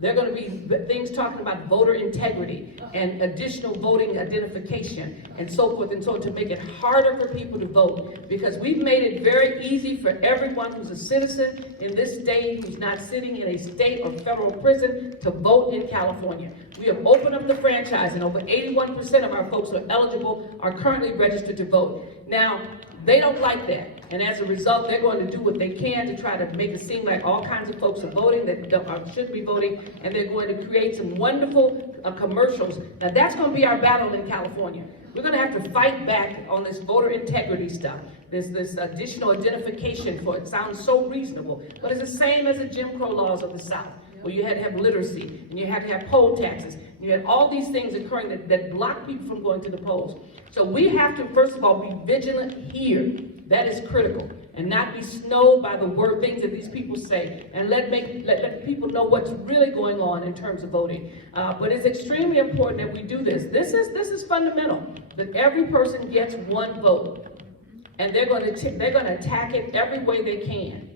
There are going to be things talking about voter integrity and additional voting identification and so forth and so on, to make it harder for people to vote, because we've made it very easy for everyone who's a citizen in this state, who's not sitting in a state or federal prison, to vote in California. We have opened up the franchise, and over 81% of our folks who are eligible are currently registered to vote. Now, they don't like that, and as a result, they're going to do what they can to try to make it seem like all kinds of folks are voting that should be voting, and they're going to create some wonderful commercials. Now, that's going to be our battle in California. We're going to have to fight back on this voter integrity stuff. There's this additional identification for it. Sounds so reasonable, but it's the same as the Jim Crow laws of the South, where you had to have literacy, and you had to have poll taxes, and you had all these things occurring that block people from going to the polls. So we have to, first of all, be vigilant here. That is critical, and not be snowed by the things that these people say, and let people know what's really going on in terms of voting. But it's extremely important that we do this. This is fundamental, that every person gets one vote, and they're going to attack it every way they can.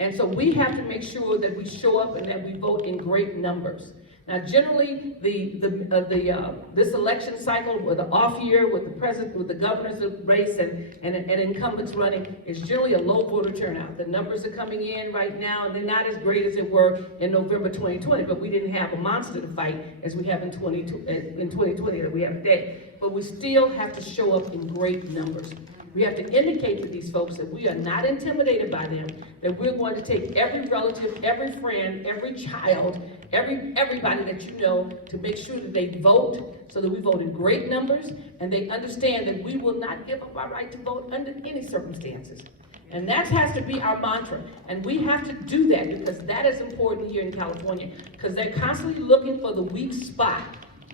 And so we have to make sure that we show up and that we vote in great numbers. Now, generally, this election cycle, with the off year, with the president, with the governor's race, and incumbents running, is generally a low voter turnout. The numbers are coming in right now, and they're not as great as they were in November 2020. But we didn't have a monster to fight as we have in 2020 that we have today. But we still have to show up in great numbers. We have to indicate to these folks that we are not intimidated by them, that we're going to take every relative, every friend, every child, everybody that you know, to make sure that they vote, so that we vote in great numbers, and they understand that we will not give up our right to vote under any circumstances. And that has to be our mantra. And we have to do that, because that is important here in California, because they're constantly looking for the weak spot.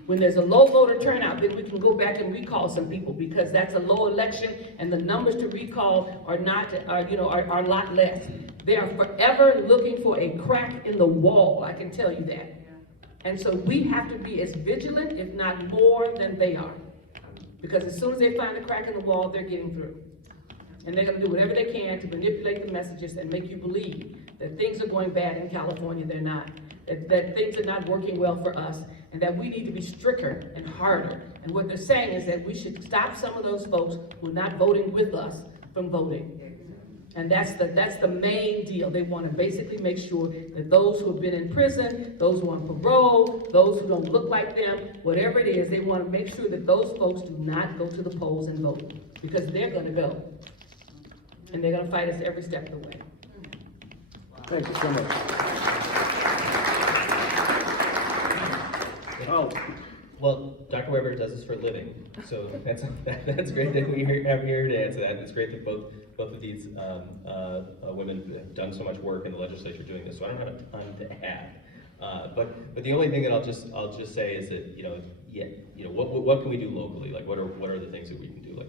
When there's a low voter turnout, then we can go back and recall some people, because that's a low election, and the numbers to recall are a lot less. They are forever looking for a crack in the wall, I can tell you that. And so we have to be as vigilant, if not more, than they are. Because as soon as they find a crack in the wall, they're getting through. And they're going to do whatever they can to manipulate the messages and make you believe that things are going bad in California. They're not. That things are not working well for us, and that we need to be stricter and harder. And what they're saying is that we should stop some of those folks who are not voting with us from voting. And that's the main deal. They want to basically make sure that those who have been in prison, those who are on parole, those who don't look like them, whatever it is, they want to make sure that those folks do not go to the polls and vote, because they're going to go. And they're going to fight us every step of the way. Thank you so much. Well, Dr. Weber does this for a living, so that's great that we have here to answer that. It's great that both of these women have done so much work in the legislature doing this. So I don't have a ton to add, but the only thing that I'll just say is that what can we do locally? Like what are the things that we can do?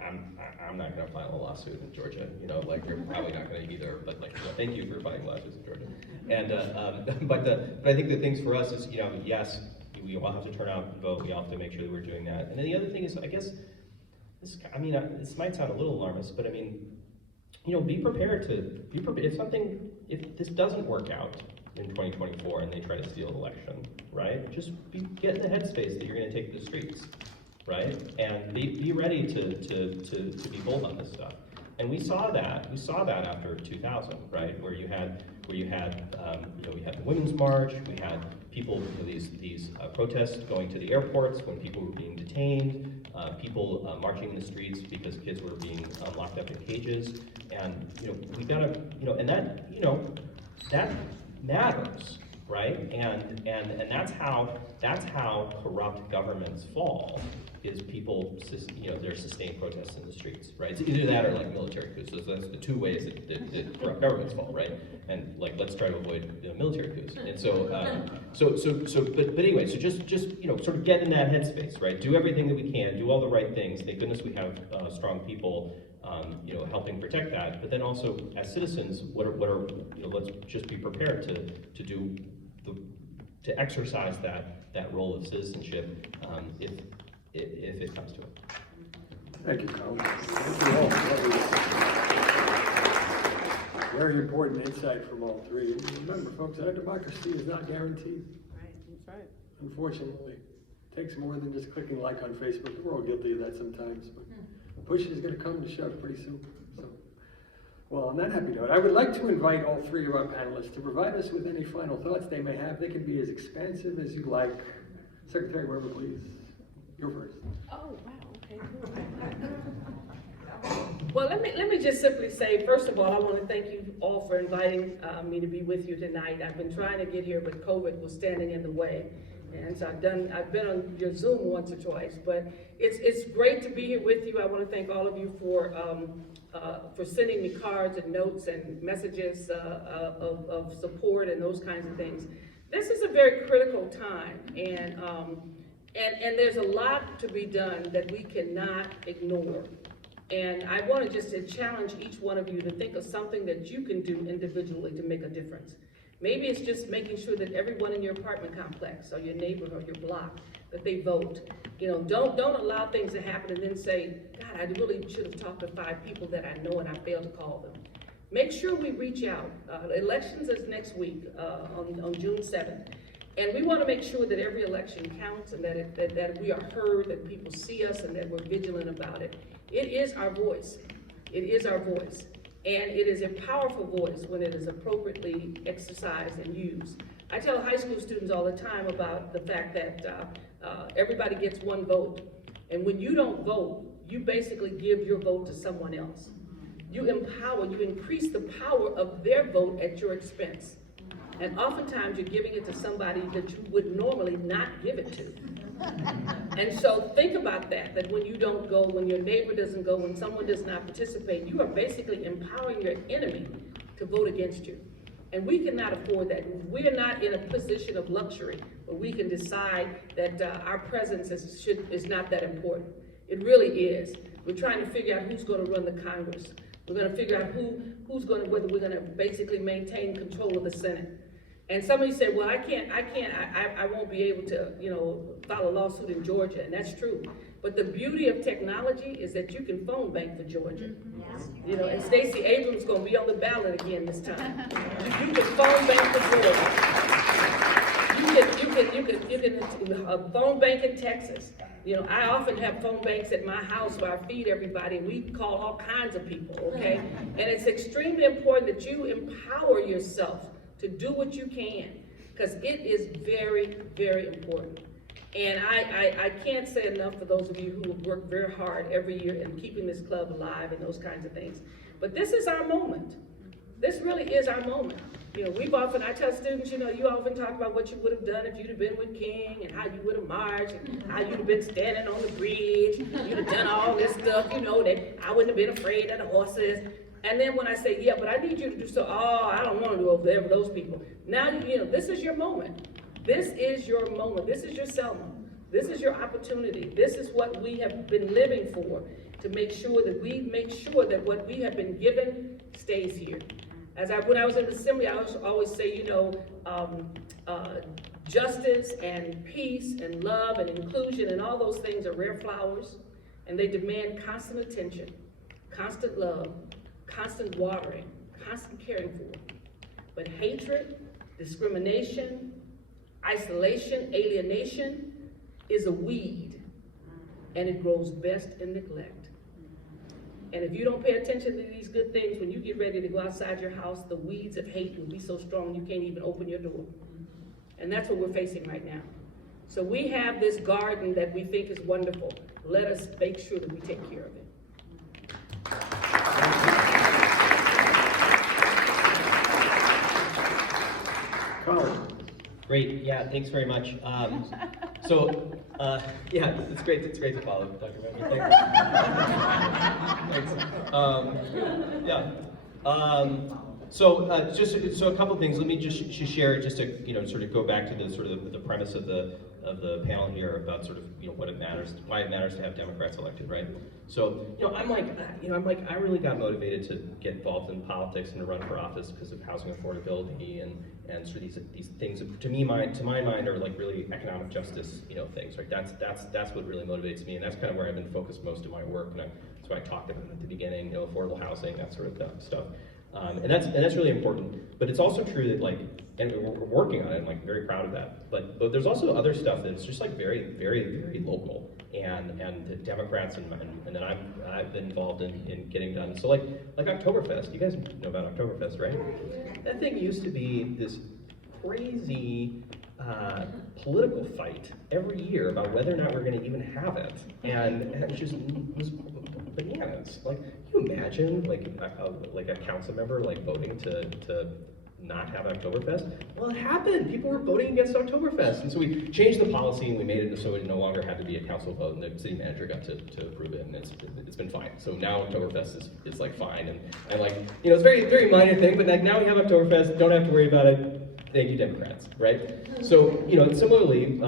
I'm not going to file a lawsuit in Georgia. You're probably not going to either. But thank you for filing lawsuits in Georgia. And but I think the things for us is yes, we all have to turn out and vote. We all have to make sure that we're doing that. And then the other thing is, I guess, this might sound a little alarmist, but be prepared if this doesn't work out in 2024 and they try to steal an election, right? Just get in the headspace that you're going to take to the streets. Right, and be ready to be bold on this stuff, and we saw that after 2000, right, where you had we had the Women's March, we had people these protests going to the airports when people were being detained, people marching in the streets because kids were being locked up in cages, and we gotta, and that matters, right? And that's how corrupt governments fall. Is people, there's sustained protests in the streets, right? It's either that or like military coups. So that's the two ways that corrupt governments fall, right? And like, let's try to avoid military coups. And but anyway, so just sort of get in that headspace, right? Do everything that we can, do all the right things. Thank goodness we have strong people, helping protect that. But then also, as citizens, let's just be prepared to exercise that role of citizenship if it comes to it. Thank you, Colin. Thank you all. That was very important insight from all three. And remember, folks, our democracy is not guaranteed. Right, that's right. Unfortunately, it takes more than just clicking like on Facebook. We're all guilty of that sometimes, but push is going to come to shove pretty soon. So, well, on that happy note, I would like to invite all three of our panelists to provide us with any final thoughts they may have. They can be as expansive as you like. Secretary Weber, please. You're first. Oh, wow, okay, cool. Well, let me just simply say, first of all, I want to thank you all for inviting me to be with you tonight. I've been trying to get here, but COVID was standing in the way. And so I've been on your Zoom once or twice, but it's great to be here with you. I want to thank all of you for sending me cards and notes and messages of support and those kinds of things. This is a very critical time, and there's a lot to be done that we cannot ignore. And I want to just challenge each one of you to think of something that you can do individually to make a difference. Maybe it's just making sure that everyone in your apartment complex or your neighborhood or your block, that they vote. Don't allow things to happen and then say, God, I really should have talked to 5 people that I know and I failed to call them. Make sure we reach out. Elections is next week on June 7th. And we want to make sure that every election counts and that we are heard, that people see us, and that we're vigilant about it. It is our voice. It is our voice. And it is a powerful voice when it is appropriately exercised and used. I tell high school students all the time about the fact that everybody gets one vote. And when you don't vote, you basically give your vote to someone else. You empower, you increase the power of their vote at your expense. And oftentimes you're giving it to somebody that you would normally not give it to. And so think about that when you don't go, when your neighbor doesn't go, when someone does not participate, you are basically empowering your enemy to vote against you. And we cannot afford that. We are not in a position of luxury where we can decide that our presence is not that important. It really is. We're trying to figure out who's going to run the Congress. We're going to figure out whether we're going to basically maintain control of the Senate. And somebody said, well, I won't be able to, file a lawsuit in Georgia, and that's true. But the beauty of technology is that you can phone bank for Georgia. Yes. And Stacey Abrams is going to be on the ballot again this time. You can phone bank for Georgia. You can phone bank in Texas. I often have phone banks at my house where I feed everybody, and we call all kinds of people, okay? And it's extremely important that you empower yourself to do what you can, because it is very, very important. And I can't say enough for those of you who have worked very hard every year in keeping this club alive and those kinds of things. But this is our moment. This really is our moment. I tell students, you often talk about what you would have done if you'd have been with King, and how you would have marched, and how you'd have been standing on the bridge, you'd have done all this stuff, that I wouldn't have been afraid of the horses. And then when I say, yeah, but I need you to do so, I don't want to do over those people. Now, this is your moment. This is your moment. This is your Selma. This is your opportunity. This is what we have been living for, to make sure that what we have been given stays here. When I was in the assembly, I always say, justice and peace and love and inclusion and all those things are rare flowers, and they demand constant attention, constant love, constant watering, constant caring for. But hatred, discrimination, isolation, alienation is a weed, and it grows best in neglect. And if you don't pay attention to these good things, when you get ready to go outside your house, the weeds of hate will be so strong you can't even open your door. And that's what we're facing right now. So we have this garden that we think is wonderful. Let us make sure that we take care of it. Colin. Great, yeah, thanks very much. Yeah, it's great to follow Dr. Weber. Thanks. So a couple of things. Let me just share, just to sort of go back to the sort of the premise of the panel here about sort of what it matters, why it matters to have Democrats elected, right? So I really got motivated to get involved in politics and to run for office because of housing affordability and sort of these things that, to my mind are like really economic justice things, right? That's what really motivates me, and that's kind of where I've been focused most of my work, and that's why I talked about it at the beginning, affordable housing, that sort of stuff. And that's really important. But it's also true that and we're working on it. I'm very proud of that. But there's also other stuff that's just very, very, very local, and the Democrats and that I've been involved in getting done. So like Oktoberfest. You guys know about Oktoberfest, right? That thing used to be this crazy political fight every year about whether or not we're going to even have it, and it just was bananas. Can you imagine a council member voting to not have Oktoberfest? Well, it happened. People were voting against Oktoberfest, and so we changed the policy and we made it so it no longer had to be a council vote, and the city manager got to approve it, and it's been fine. So now Oktoberfest is fine, and it's a very, very minor thing, but now we have Oktoberfest, don't have to worry about it. Thank you, Democrats, right? So similarly,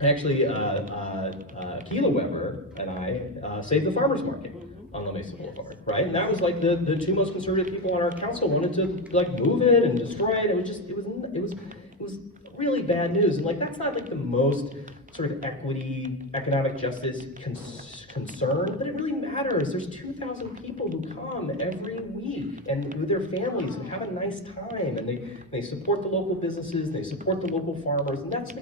actually, Shirley Weber and I saved the farmers market on La Mesa Boulevard, right? And that was the two most conservative people on our council wanted to move it and destroy it. It was really bad news. And that's not the most sort of economic justice concern, but it really matters. There's 2,000 people who come every week and with their families and have a nice time, and they support the local businesses, and they support the local farmers, and that's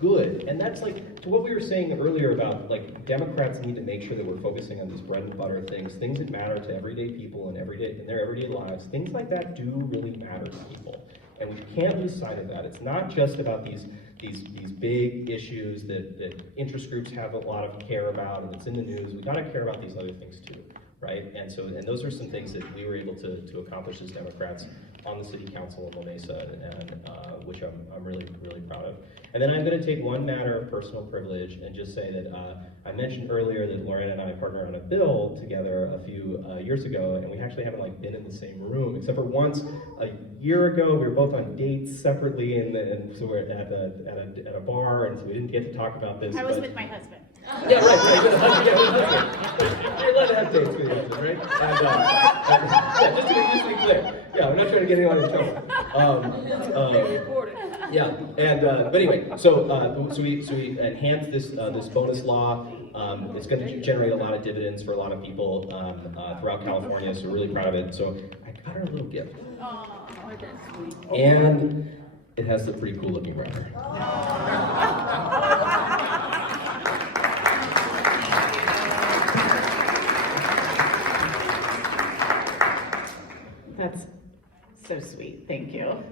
good. And that's to what we were saying earlier about Democrats need to make sure that we're focusing on these bread and butter things that matter to everyday people and in their everyday lives. Things like that do really matter to people, and we can't lose sight of that. It's not just about these big issues that interest groups have a lot of care about and it's in the news. We've got to care about these other things too, right? And those are some things that we were able to accomplish as Democrats on the city council in La Mesa, and which I'm really, really proud of. And then I'm going to take one matter of personal privilege and just say that I mentioned earlier that Lorena and I partnered on a bill together a few years ago, and we actually haven't been in the same room, except for once a year ago. We were both on dates separately, and so we're at a bar, and so we didn't get to talk about this. I was with my husband. Yeah, right. You're allowed to have dates with your husband, right? And, just to be clear. Yeah, we're not trying to get anyone in trouble. Yeah, and but anyway, so we enhanced this bonus law. It's going to generate a lot of dividends for a lot of people throughout California. So we're really proud of it. So I got her a little gift, and it has a pretty cool looking wrapper. That's so sweet. Thank you.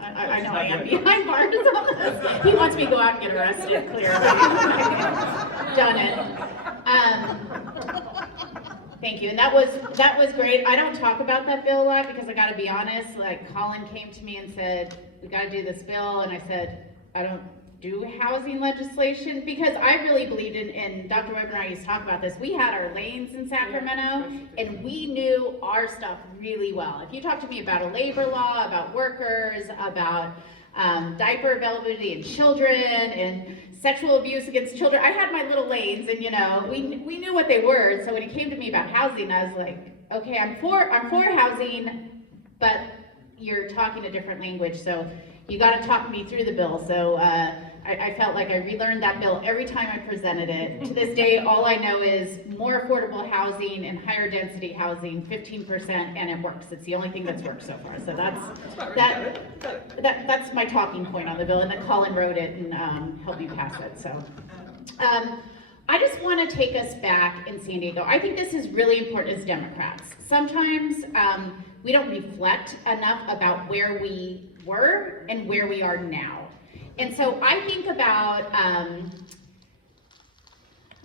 I know I am behind bars on this. He wants me to go out and get arrested, clearly. Done it. Thank you. And that was great. I don't talk about that bill a lot because I gotta be honest, Colin came to me and said, we gotta do this bill, and I said, I don't do housing legislation because I really believed in Dr. Weber and I used to talk about this. We had our lanes in Sacramento, and we knew our stuff really well. If you talk to me about a labor law, about workers, about diaper availability in children, and sexual abuse against children, I had my little lanes, and we knew what they were. So when it came to me about housing, I was like, okay, I'm for housing, but you're talking a different language, so you got to talk me through the bill. So I felt like I relearned that bill every time I presented it. To this day, all I know is more affordable housing and higher density housing, 15%, and it works. It's the only thing that's worked so far. So that's my talking point on the bill, and then Colin wrote it and helped me pass it. So I just want to take us back in San Diego. I think this is really important as Democrats. Sometimes we don't reflect enough about where we were and where we are now. And so I think about, I'm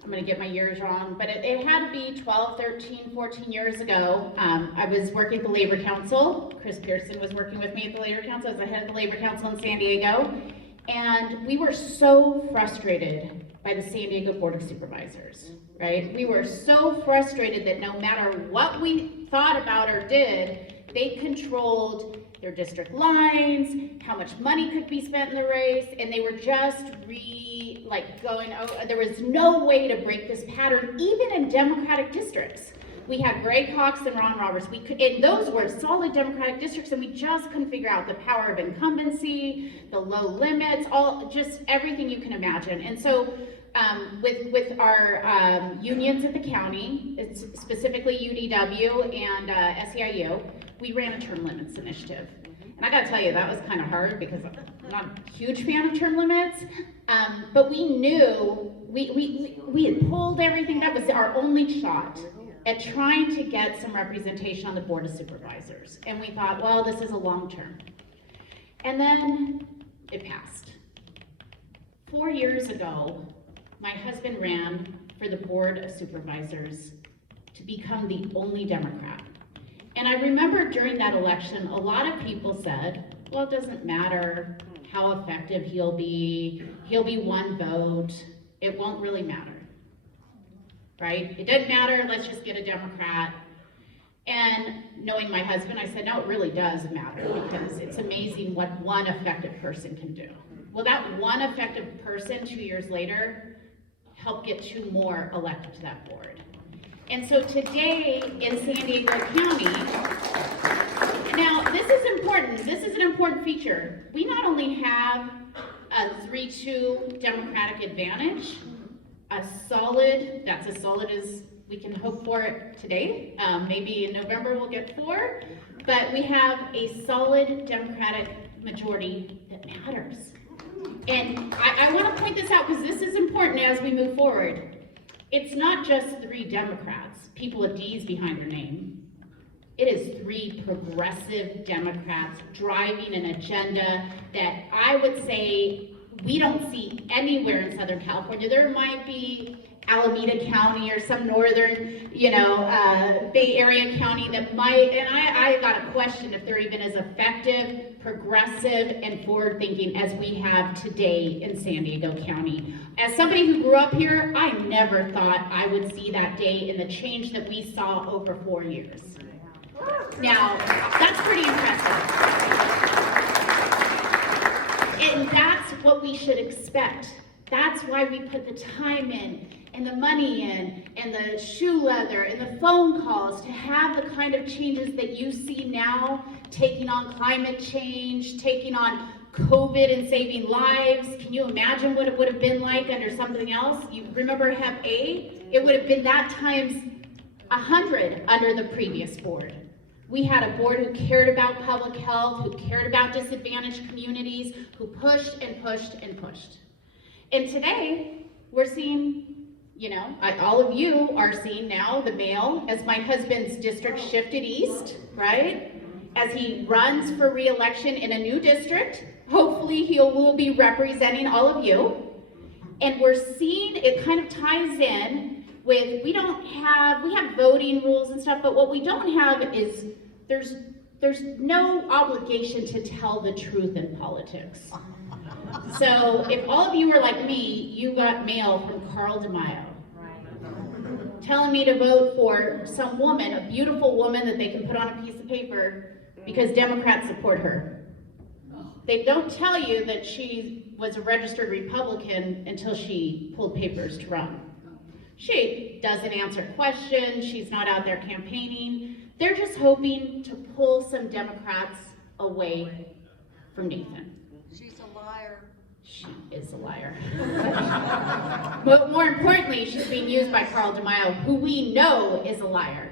gonna get my years wrong, but it had to be 12, 13, 14 years ago. I was working at the Labor Council. Chris Pearson was working with me at the Labor Council as the head of the Labor Council in San Diego. And we were so frustrated by the San Diego Board of Supervisors, right? We were so frustrated that no matter what we thought about or did, they controlled their district lines, how much money could be spent in the race, and they were just going, oh, there was no way to break this pattern, even in Democratic districts. We had Greg Cox and Ron Roberts. And those were solid Democratic districts, and we just couldn't figure out the power of incumbency, the low limits, just everything you can imagine. And so with our unions at the county, it's specifically UDW and SEIU, we ran a term limits initiative. And I gotta tell you, that was kind of hard because I'm not a huge fan of term limits, but we knew we had pulled everything. That was our only shot at trying to get some representation on the Board of Supervisors. And we thought, well, this is a long term. And then it passed. 4 years ago, my husband ran for the Board of Supervisors to become the only Democrat. And I remember during that election, a lot of people said, well, it doesn't matter how effective he'll be one vote, it won't really matter, right? It doesn't matter, let's just get a Democrat. And knowing my husband, I said, no, it really does matter, because it's amazing what one effective person can do. Well, that one effective person 2 years later helped get 2 more elected to that board. And so today in San Diego County, now this is important, this is an important feature. We not only have a 3-2 Democratic advantage, that's as solid as we can hope for it today. Maybe in November we'll get 4, but we have a solid Democratic majority that matters. And I want to point this out because this is important as we move forward. It's not just 3 Democrats, people with D's behind their name. It is 3 progressive Democrats driving an agenda that I would say we don't see anywhere in Southern California. There might be Alameda County or some northern, Bay Area county that might, and I got a question if they're even as effective, progressive, and forward-thinking as we have today in San Diego County. As somebody who grew up here, I never thought I would see that day and the change that we saw over 4 years. Now, that's pretty impressive. And that's what we should expect. That's why we put the time in, and the money in, and the shoe leather, and the phone calls to have the kind of changes that you see now, taking on climate change, taking on COVID and saving lives. Can you imagine what it would have been like under something else? You remember Hep A? It would have been that times 100 under the previous board. We had a board who cared about public health, who cared about disadvantaged communities, who pushed and pushed and pushed. And today, we're seeing, all of you are seeing now the mail as my husband's district shifted east, right? As he runs for re-election in a new district. Hopefully he will be representing all of you. And we're seeing it kind of ties in with, we have voting rules and stuff, but what we don't have is, there's no obligation to tell the truth in politics. So if all of you are like me, you got mail from Carl DeMaio telling me to vote for some woman, a beautiful woman that they can put on a piece of paper because Democrats support her. They don't tell you that she was a registered Republican until she pulled papers to run. She doesn't answer questions, she's not out there campaigning. They're just hoping to pull some Democrats away from Nathan. She's a liar. She is a liar. But more importantly, she's being used by Carl DeMaio, who we know is a liar.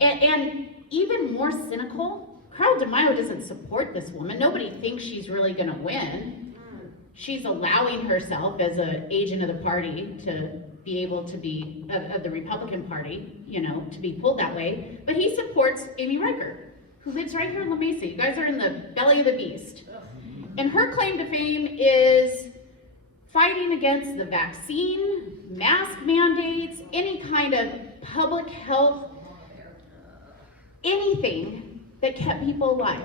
And even more cynical, Carl DeMaio doesn't support this woman. Nobody thinks she's really gonna win. She's allowing herself as an agent of the party to be able to be, of the Republican Party, to be pulled that way. But he supports Amy Reichert, who lives right here in La Mesa. You guys are in the belly of the beast. And her claim to fame is fighting against the vaccine, mask mandates, any kind of public health, anything that kept people alive.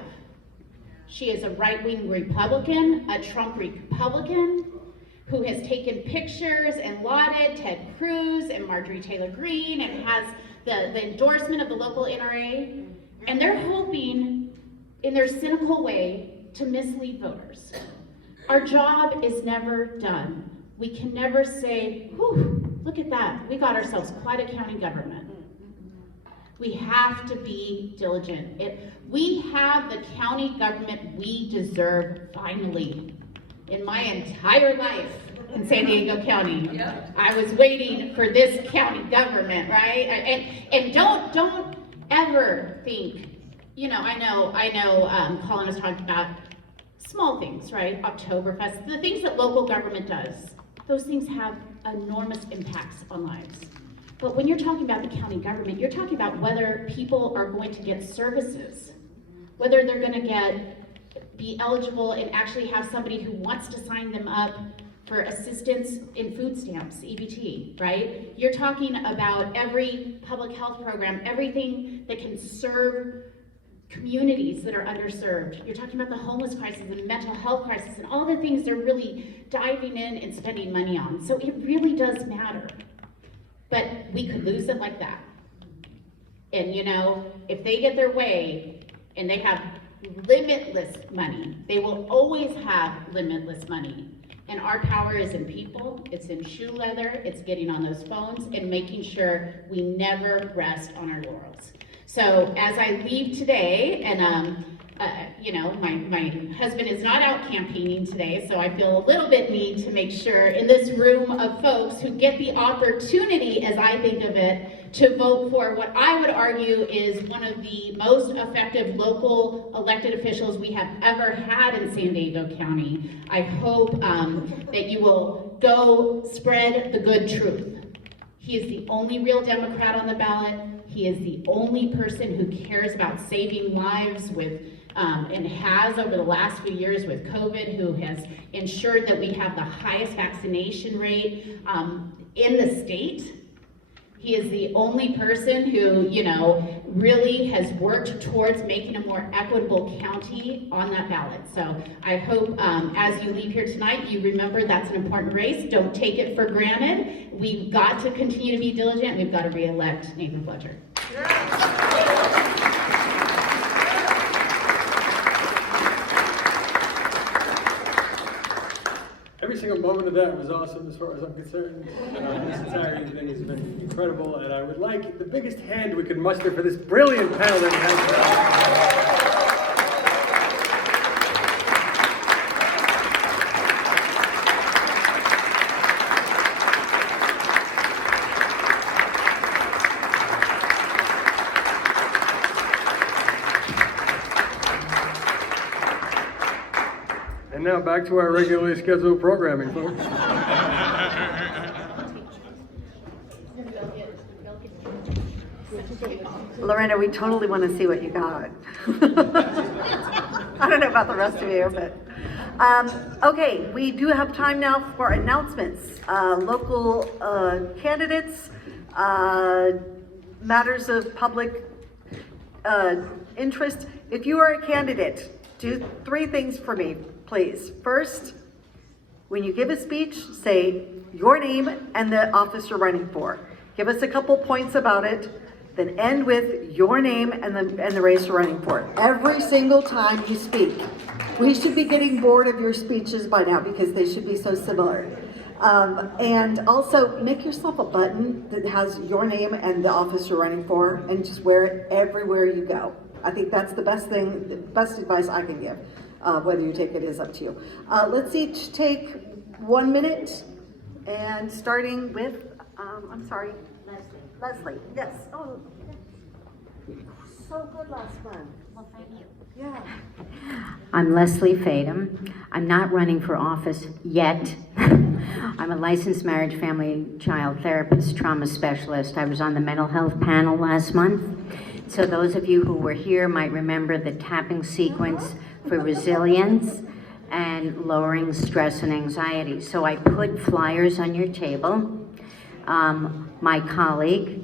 She is a right-wing Republican, a Trump Republican, who has taken pictures and lauded Ted Cruz and Marjorie Taylor Greene and has the endorsement of the local NRA. And they're hoping, in their cynical way, to mislead voters. Our job is never done. We can never say, whew, look at that. We got ourselves quite a county government. We have to be diligent. We have the county government we deserve finally. In my entire life in San Diego County, I was waiting for this county government, right? And don't ever think, you know, I know Colin has talked about small things, right? Oktoberfest, the things that local government does, those things have enormous impacts on lives. But when you're talking about the county government, you're talking about whether people are going to get services, whether they're going to be eligible and actually have somebody who wants to sign them up for assistance in food stamps, EBT, right? You're talking about every public health program, everything that can serve communities that are underserved. You're talking about the homeless crisis and mental health crisis and all the things they're really diving in and spending money on. So it really does matter. But we could lose it like that. And you know, if they get their way and they have limitless money, they will always have limitless money. And our power is in people, it's in shoe leather, it's getting on those phones and making sure we never rest on our laurels. So as I leave today, and you know, my husband is not out campaigning today, so I feel a little bit need to make sure in this room of folks who get the opportunity, as I think of it, to vote for what I would argue is one of the most effective local elected officials we have ever had in San Diego County. I hope that you will go spread the good truth. He is the only real Democrat on the ballot. He is the only person who cares about saving lives with, and has over the last few years with COVID, who has ensured that we have the highest vaccination rate in the state. He is the only person who, you know, really has worked towards making a more equitable county on that ballot. So I hope as you leave here tonight, you remember that's an important race. Don't take it for granted. We've got to continue to be diligent. We've got to re-elect Nathan Fletcher. Every single moment of that was awesome as far as I'm concerned. This entire evening has been incredible, and I would like the biggest hand we could muster for this brilliant panel that we have tonight. And now back to our regularly scheduled programming, folks. Lorena, we totally want to see what you got. I don't know about the rest of you, but okay, we do have time now for announcements. Local candidates, matters of public interest. If you are a candidate, do 3 things for me, please. First, when you give a speech, say your name and the office you're running for. Give us a couple points about it, then end with your name and the race you're running for. Every single time you speak. We should be getting bored of your speeches by now because they should be so similar. And also make yourself a button that has your name and the office you're running for, and just wear it everywhere you go. I think that's the best thing, the best advice I can give. Whether you take it is up to you. Let's each take 1 minute, and starting with, I'm sorry, Leslie, yes. Oh, so good last month. Well, thank you. Yeah. I'm Leslie Fadum. I'm not running for office yet. I'm a licensed marriage, family, child therapist, trauma specialist. I was on the mental health panel last month. So those of you who were here might remember the tapping sequence for resilience. and lowering stress and anxiety. So I put flyers on your table. My colleague,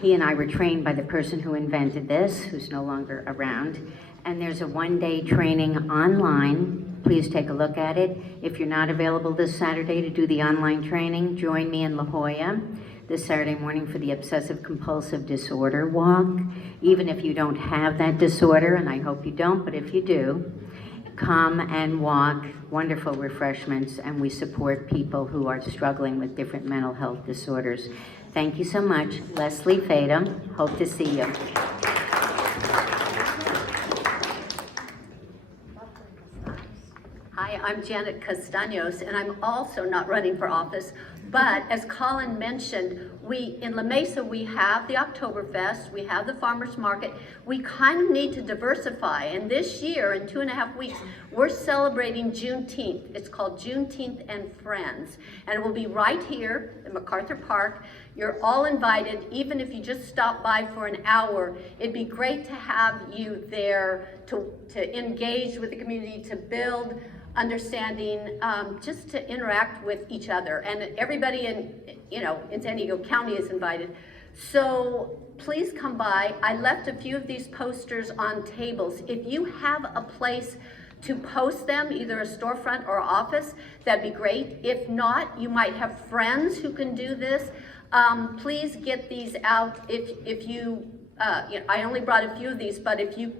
he and I were trained by the person who invented this, who's no longer around. And there's a one-day training online. Please take a look at it. If you're not available this Saturday to do the online training, join me in La Jolla this Saturday morning for the Obsessive Compulsive Disorder Walk. Even if you don't have that disorder, and I hope you don't, but if you do, come and walk. Wonderful refreshments, and we support people who are struggling with different mental health disorders. Thank you so much. Leslie Fadum, hope to see you. Hi, I'm Janet Castaños, and I'm also not running for office, but as Colin mentioned, in La Mesa, we have the Oktoberfest, we have the farmer's market. We kind of need to diversify, and this year, in 2.5 weeks, we're celebrating Juneteenth. It's called Juneteenth and Friends, and it will be right here in MacArthur Park. You're all invited, even if you just stop by for an hour. It'd be great to have you there to engage with the community, to build understanding, just to interact with each other. And everybody in San Diego County is invited. So please come by. I left a few of these posters on tables. If you have a place to post them, either a storefront or office, that'd be great. If not, you might have friends who can do this. Please get these out. If you, I only brought a few of these, but if you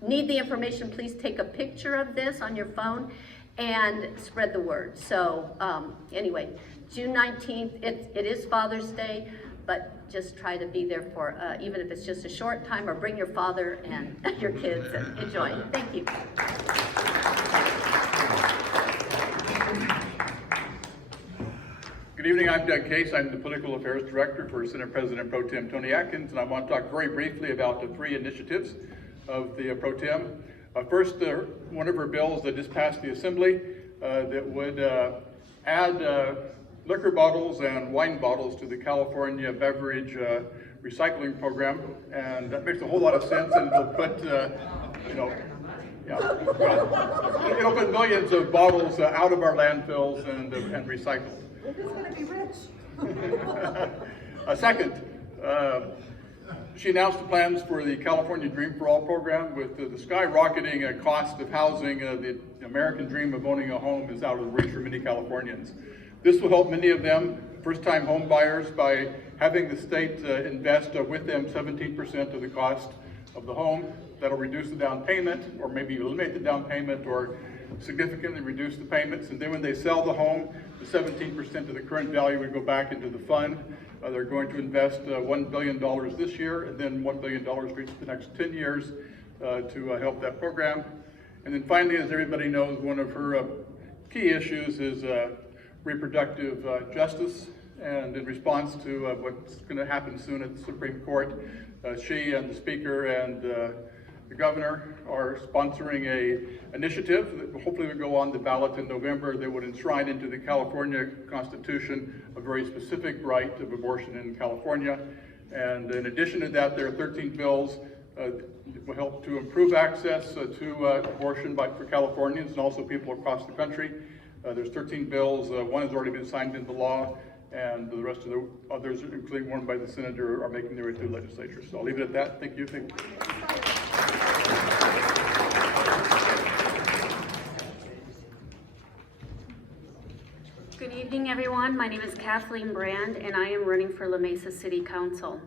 need the information, please take a picture of this on your phone and spread the word. So anyway, June 19th, it is Father's Day, but just try to be there for, even if it's just a short time, or bring your father and your kids and enjoy. Thank you. Good evening, I'm Doug Case. I'm the Political Affairs Director for Senate President Pro Tem Tony Atkins, and I want to talk very briefly about the 3 initiatives of the Pro Tem. First, one of her bills that just passed the Assembly that would add liquor bottles and wine bottles to the California beverage recycling program, and that makes a whole lot of sense, and it'll put, it'll put millions of bottles out of our landfills and recycled. Who's going to be rich? Second, she announced the plans for the California Dream for All program. With the skyrocketing cost of housing, the American dream of owning a home is out of the reach for many Californians. This will help many of them, first-time home buyers, by having the state invest with them 17% of the cost of the home. That'll reduce the down payment, or maybe eliminate the down payment, or significantly reduce the payments. And then when they sell the home, the 17% of the current value would go back into the fund. They're going to invest $1 billion this year, and then $1 billion for the next 10 years to help that program. And then finally, as everybody knows, one of her key issues is reproductive justice. And in response to what's going to happen soon at the Supreme Court, she and the Speaker and the Governor are sponsoring an initiative that hopefully will go on the ballot in November that would enshrine into the California Constitution a very specific right of abortion in California. And in addition to that, there are 13 bills that will help to improve access to abortion for Californians and also people across the country. There's 13 bills. One has already been signed into law, and the rest of the others, including one by the senator, are making their way through the legislature. So I'll leave it at that. Thank you. Thank you. Good evening, everyone. My name is Kathleen Brand, and I am running for La Mesa City Council.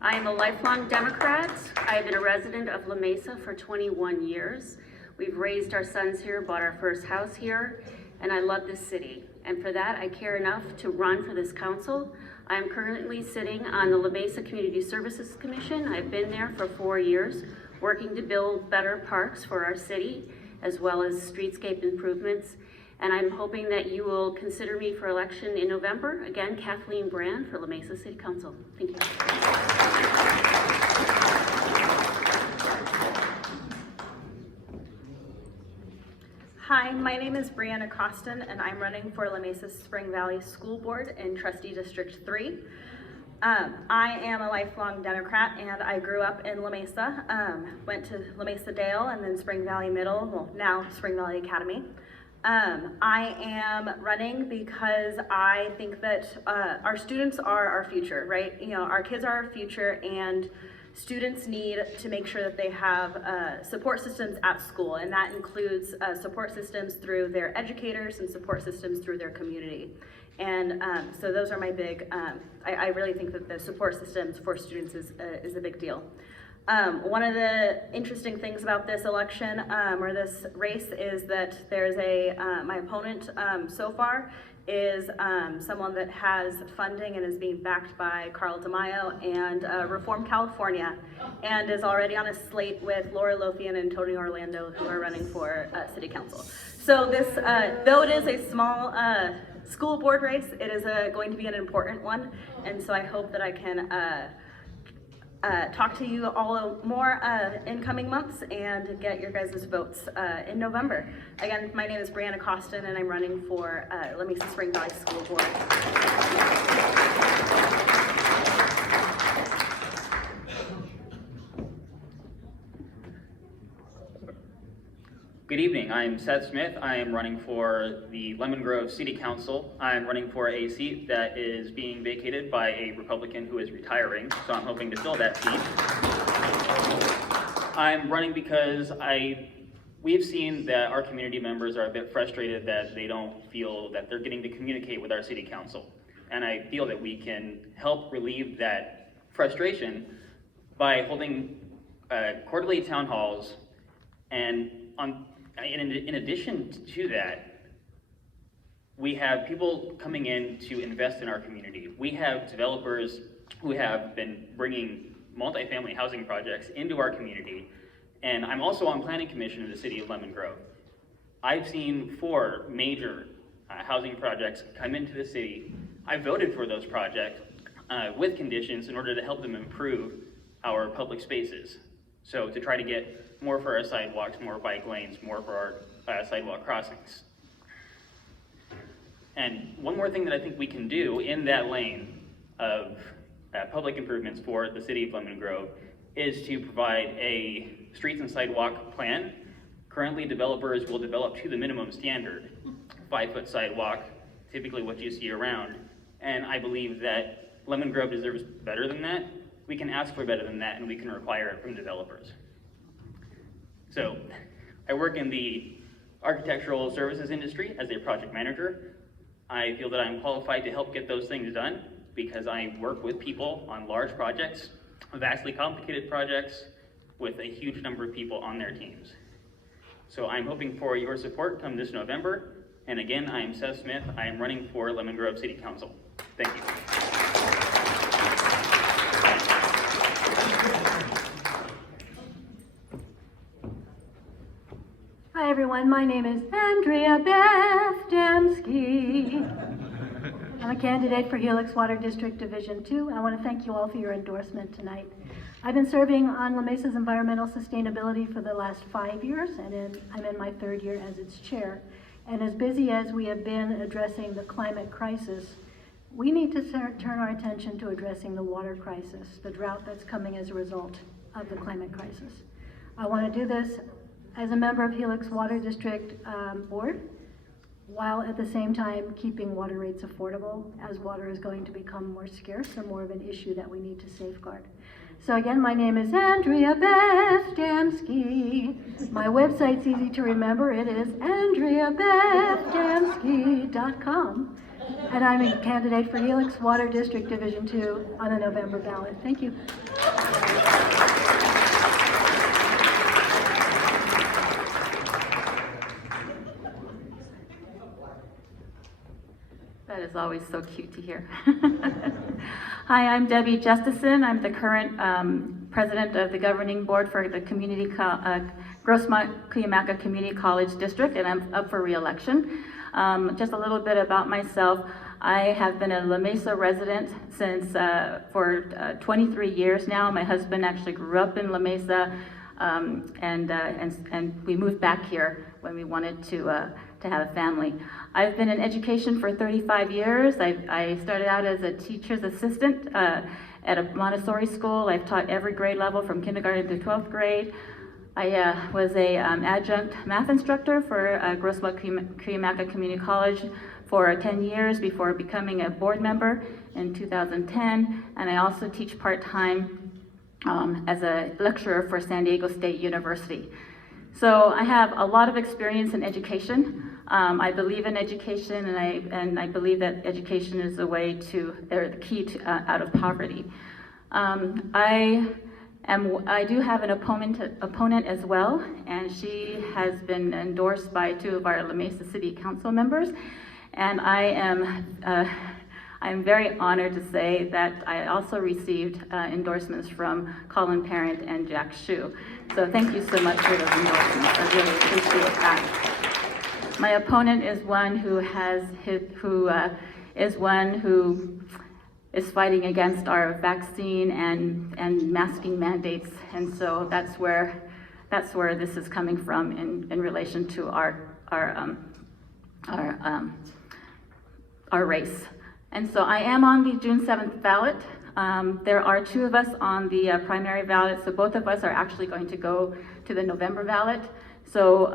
I am a lifelong Democrat. I have been a resident of La Mesa for 21 years. We've raised our sons here, bought our first house here, and I love this city. And for that, I care enough to run for this council. I am currently sitting on the La Mesa Community Services Commission. I've been there for 4 years, working to build better parks for our city, as well as streetscape improvements. And I'm hoping that you will consider me for election in November. Again, Kathleen Brand for La Mesa City Council. Thank you. Hi, my name is Brianna Costin, and I'm running for La Mesa Spring Valley School Board in Trustee District 3. I am a lifelong Democrat, and I grew up in La Mesa, went to La Mesa Dale and then Spring Valley Middle, well, now Spring Valley Academy. I am running because I think that our students are our future, right? You know, our kids are our future, and students need to make sure that they have support systems at school, and that includes support systems through their educators and support systems through their community. And so those are my big, I really think that the support systems for students is a big deal. One of the interesting things about this election or this race is that there's my opponent so far is someone that has funding and is being backed by Carl DeMaio and Reform California, and is already on a slate with Laura Lothian and Tony Orlando, who are running for city council. So this, though it is a small school board race, it is going to be an important one, and so I hope that I can talk to you all more in coming months and get your guys' votes in November. Again, my name is Brianna Costin, and I'm running for La Mesa Spring Valley School Board. Good evening, I'm Seth Smith. I am running for the Lemon Grove City Council. I'm running for a seat that is being vacated by a Republican who is retiring, so I'm hoping to fill that seat. I'm running because we've seen that our community members are a bit frustrated that they don't feel that they're getting to communicate with our city council. And I feel that we can help relieve that frustration by holding quarterly town halls, and in addition to that, we have people coming in to invest in our community. We have developers who have been bringing multifamily housing projects into our community, and I'm also on planning commission in the city of Lemon Grove. I've seen 4 major housing projects come into the city. I voted for those projects with conditions in order to help them improve our public spaces. So to try to get more for our sidewalks, more bike lanes, more for our sidewalk crossings. And one more thing that I think we can do in that lane of public improvements for the city of Lemon Grove is to provide a streets and sidewalk plan. Currently, developers will develop to the minimum standard, 5-foot sidewalk, typically what you see around. And I believe that Lemon Grove deserves better than that. We can ask for better than that, and we can require it from developers. So, I work in the architectural services industry as a project manager. I feel that I'm qualified to help get those things done because I work with people on large projects, vastly complicated projects, with a huge number of people on their teams. So I'm hoping for your support come this November. And again, I am Seth Smith. I am running for Lemon Grove City Council. Thank you. Hi everyone, my name is Andrea Bethdamsky. I'm a candidate for Helix Water District Division 2. I want to thank you all for your endorsement tonight. I've been serving on La Mesa's environmental sustainability for the last 5 years, and I'm in my 3rd year as its chair. And as busy as we have been addressing the climate crisis, we need to turn our attention to addressing the water crisis, the drought that's coming as a result of the climate crisis. I want to do this as a member of Helix Water District Board, while at the same time keeping water rates affordable, as water is going to become more scarce and more of an issue that we need to safeguard. So again, my name is Andrea Bethdamsky. My website's easy to remember. It is andreabethdamsky.com. And I'm a candidate for Helix Water District Division 2 on the November ballot. Thank you. That is always so cute to hear. Hi, I'm Debbie Justison. I'm the current president of the governing board for the Grossmont-Cuyamaca Community College District, and I'm up for re-election. Just a little bit about myself. I have been a La Mesa resident since for 23 years now. My husband actually grew up in La Mesa, and we moved back here when we wanted to to have a family. I've been in education for 35 years. I started out as a teacher's assistant at a Montessori school. I've taught every grade level from kindergarten through 12th grade. I was a adjunct math instructor for Grossmont-Cuyamaca Community College for 10 years before becoming a board member in 2010, and I also teach part-time as a lecturer for San Diego State University. So I have a lot of experience in education. I believe in education, and I believe that education is the way to, or the key to, out of poverty. I do have an opponent as well, and she has been endorsed by 2 of our La Mesa City Council members, and I'm very honored to say that I also received endorsements from Colin Parent and Jack Shu. So thank you so much for those endorsements. I really appreciate that. My opponent is one who is fighting against our vaccine and masking mandates, and so that's where this is coming from in relation to our race. And so I am on the June 7th ballot. There are 2 of us on the primary ballot, so both of us are actually going to go to the November ballot. So,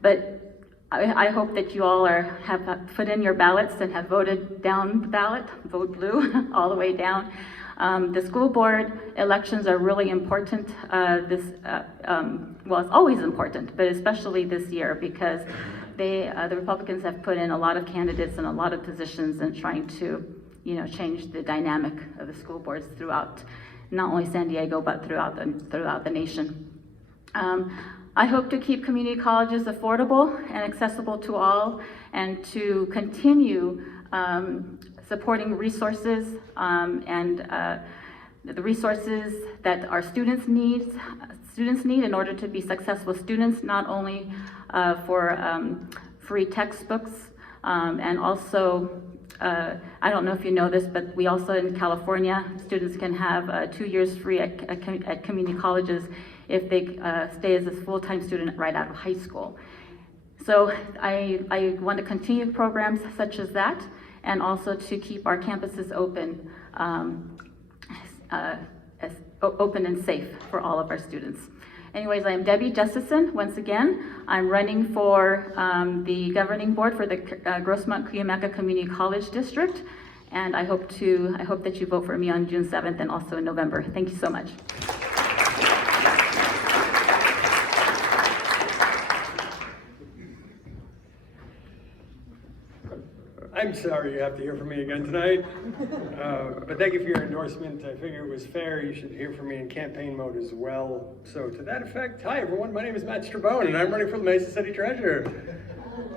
but I hope that you all have put in your ballots and have voted down the ballot, vote blue, all the way down. The school board elections are really important. Well, it's always important, but especially this year because the Republicans have put in a lot of candidates and a lot of positions in trying to, change the dynamic of the school boards throughout, not only San Diego, but throughout the nation. I hope to keep community colleges affordable and accessible to all, and to continue supporting resources and the resources that our students need in order to be successful students, not only for free textbooks and also I don't know if you know this, but we also in California, students can have 2 years free at community colleges if they stay as a full-time student right out of high school. So I want to continue programs such as that, and also to keep our campuses open, open and safe for all of our students. Anyways, I am Debbie Justison. Once again, I'm running for the governing board for the Grossmont-Cuyamaca Community College District, and I hope that you vote for me on June 7th and also in November. Thank you so much. I'm sorry you have to hear from me again tonight, but thank you for your endorsement. I figure it was fair. You should hear from me in campaign mode as well. So to that effect, hi everyone, my name is Matt Strabone and I'm running for the Mesa City Treasurer.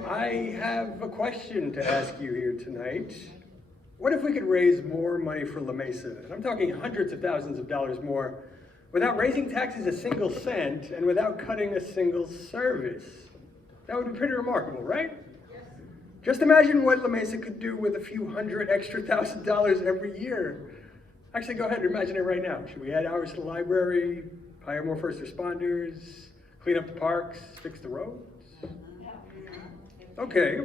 I have a question to ask you here tonight. What if we could raise more money for La Mesa? And I'm talking hundreds of thousands of dollars more, without raising taxes a single cent and without cutting a single service. That would be pretty remarkable, right? Just imagine what La Mesa could do with a few hundred extra $1,000 every year. Actually, go ahead and imagine it right now. Should we add hours to the library, hire more first responders, clean up the parks, fix the roads? Okay.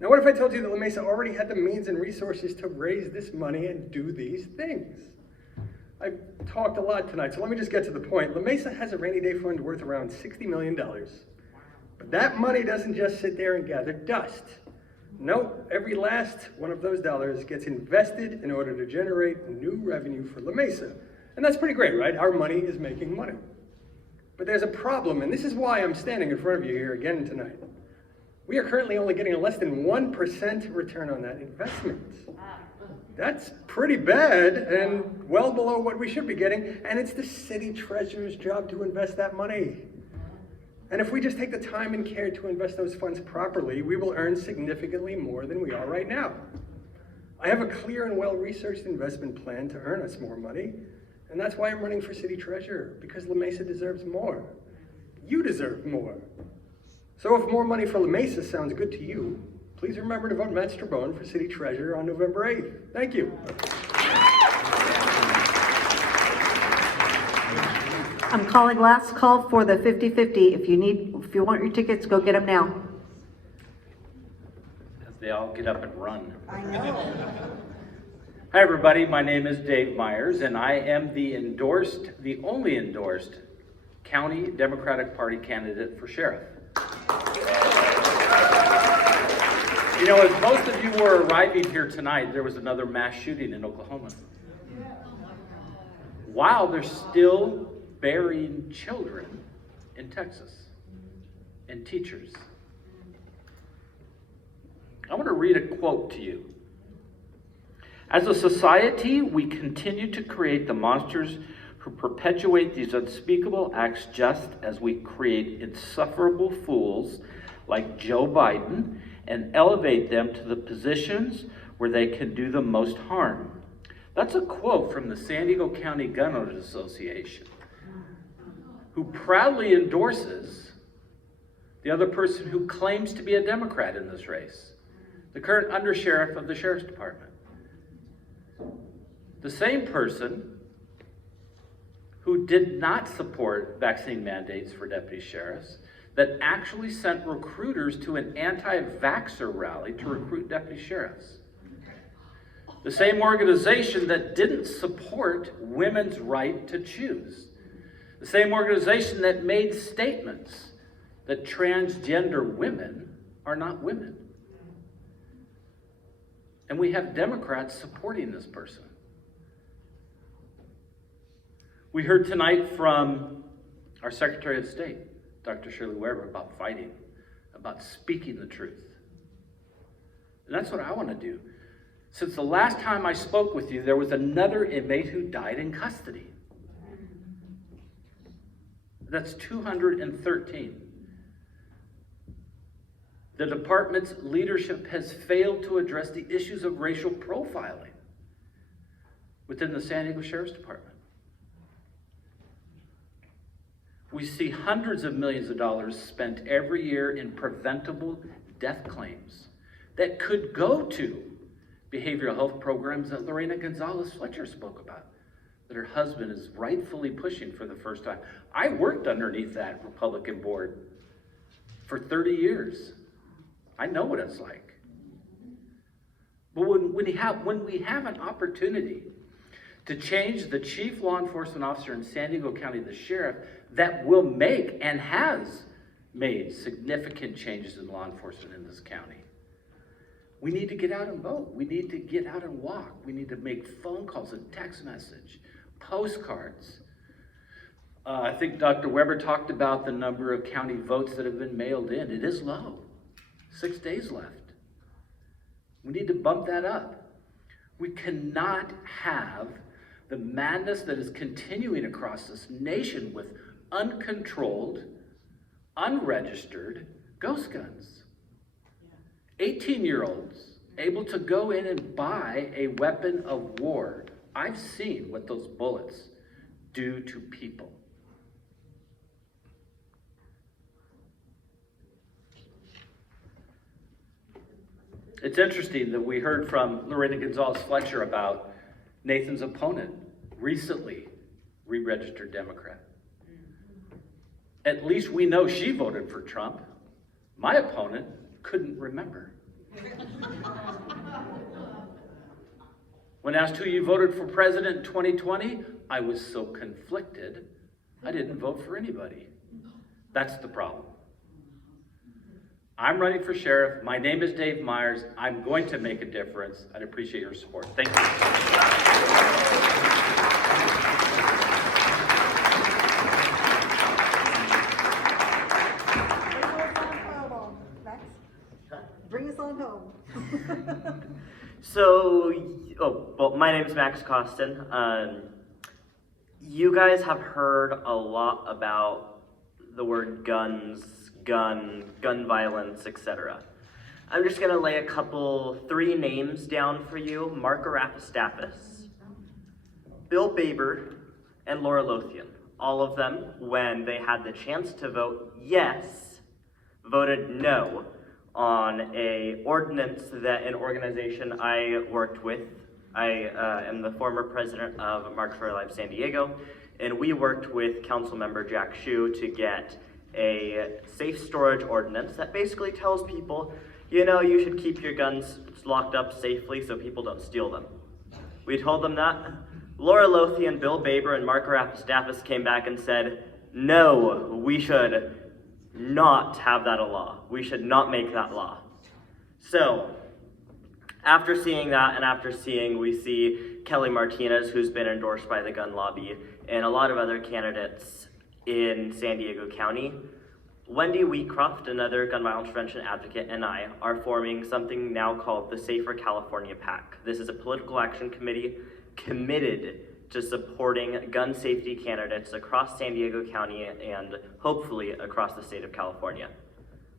Now what if I told you that La Mesa already had the means and resources to raise this money and do these things? I've talked a lot tonight, so let me just get to the point. La Mesa has a rainy day fund worth around $60 million. But that money doesn't just sit there and gather dust. No, every last one of those dollars gets invested in order to generate new revenue for La Mesa. And that's pretty great, right? Our money is making money. But there's a problem, and this is why I'm standing in front of you here again tonight. We are currently only getting a less than 1% return on that investment. That's pretty bad and well below what we should be getting, and it's the city treasurer's job to invest that money. And if we just take the time and care to invest those funds properly, we will earn significantly more than we are right now. I have a clear and well-researched investment plan to earn us more money, and that's why I'm running for city treasurer, because La Mesa deserves more. You deserve more. So if more money for La Mesa sounds good to you, please remember to vote Matt Strabone for city treasurer on November 8th. Thank you. I'm calling last call for the 50-50. If you want your tickets, go get them now. They all get up and run. I know. Hi everybody, my name is Dave Myers and I am the only endorsed County Democratic Party candidate for sheriff. You know, as most of you were arriving here tonight, there was another mass shooting in Oklahoma. While they're still burying children in Texas and teachers. I want to read a quote to you. As a society, we continue to create the monsters who perpetuate these unspeakable acts just as we create insufferable fools like Joe Biden and elevate them to the positions where they can do the most harm. That's a quote from the San Diego County Gun Owners Association, who proudly endorses the other person who claims to be a Democrat in this race, the current undersheriff of the Sheriff's Department. The same person who did not support vaccine mandates for deputy sheriffs, that actually sent recruiters to an anti-vaxxer rally to recruit deputy sheriffs. The same organization that didn't support women's right to choose. The same organization that made statements that transgender women are not women. And we have Democrats supporting this person. We heard tonight from our Secretary of State, Dr. Shirley Weber, about fighting, about speaking the truth. And that's what I want to do. Since the last time I spoke with you, there was another inmate who died in custody. That's 213. The department's leadership has failed to address the issues of racial profiling within the San Diego Sheriff's Department. We see hundreds of millions of dollars spent every year in preventable death claims that could go to behavioral health programs that Lorena Gonzalez Fletcher spoke about, that her husband is rightfully pushing for the first time. I worked underneath that Republican board for 30 years. I know what it's like. But when we have an opportunity to change the chief law enforcement officer in San Diego County, the sheriff, that will make and has made significant changes in law enforcement in this county, we need to get out and vote. We need to get out and walk. We need to make phone calls and text message, postcards. I think Dr. Weber talked about the number of county votes that have been mailed in. It is low. 6 days left. We need to bump that up. We cannot have the madness that is continuing across this nation with uncontrolled, unregistered ghost guns. 18-year-olds able to go in and buy a weapon of war. I've seen what those bullets do to people. It's interesting that we heard from Lorena Gonzalez Fletcher about Nathan's opponent, recently re-registered Democrat. At least we know she voted for Trump. My opponent couldn't remember. When asked who you voted for president in 2020, I was so conflicted, I didn't vote for anybody. That's the problem. I'm running for sheriff. My name is Dave Myers. I'm going to make a difference. I'd appreciate your support. Thank you. Bring us on home. So, well, my name is Max Costin. You guys have heard a lot about the word guns, gun violence, etc. I'm just gonna lay three names down for you: Mark Arapastapis, Bill Baber, and Laura Lothian. All of them, when they had the chance to vote yes, voted no on an ordinance that an organization I worked with. I am the former president of March for Our Lives San Diego, and we worked with council member Jack Hsu to get a safe storage ordinance that basically tells people you know, you should keep your guns locked up safely so people don't steal them. We told them that. Laura Lothian, Bill Baber, and Mark Rapistafis came back and said, no, we should not have that a law. We should not make that law. So, after seeing that, and after we see Kelly Martinez, who's been endorsed by the gun lobby, and a lot of other candidates in San Diego County, Wendy Wheatcroft, another gun violence prevention advocate, and I are forming something now called the Safer California Pac. This is a political action committee committed to supporting gun safety candidates across San Diego County and hopefully across the state of California.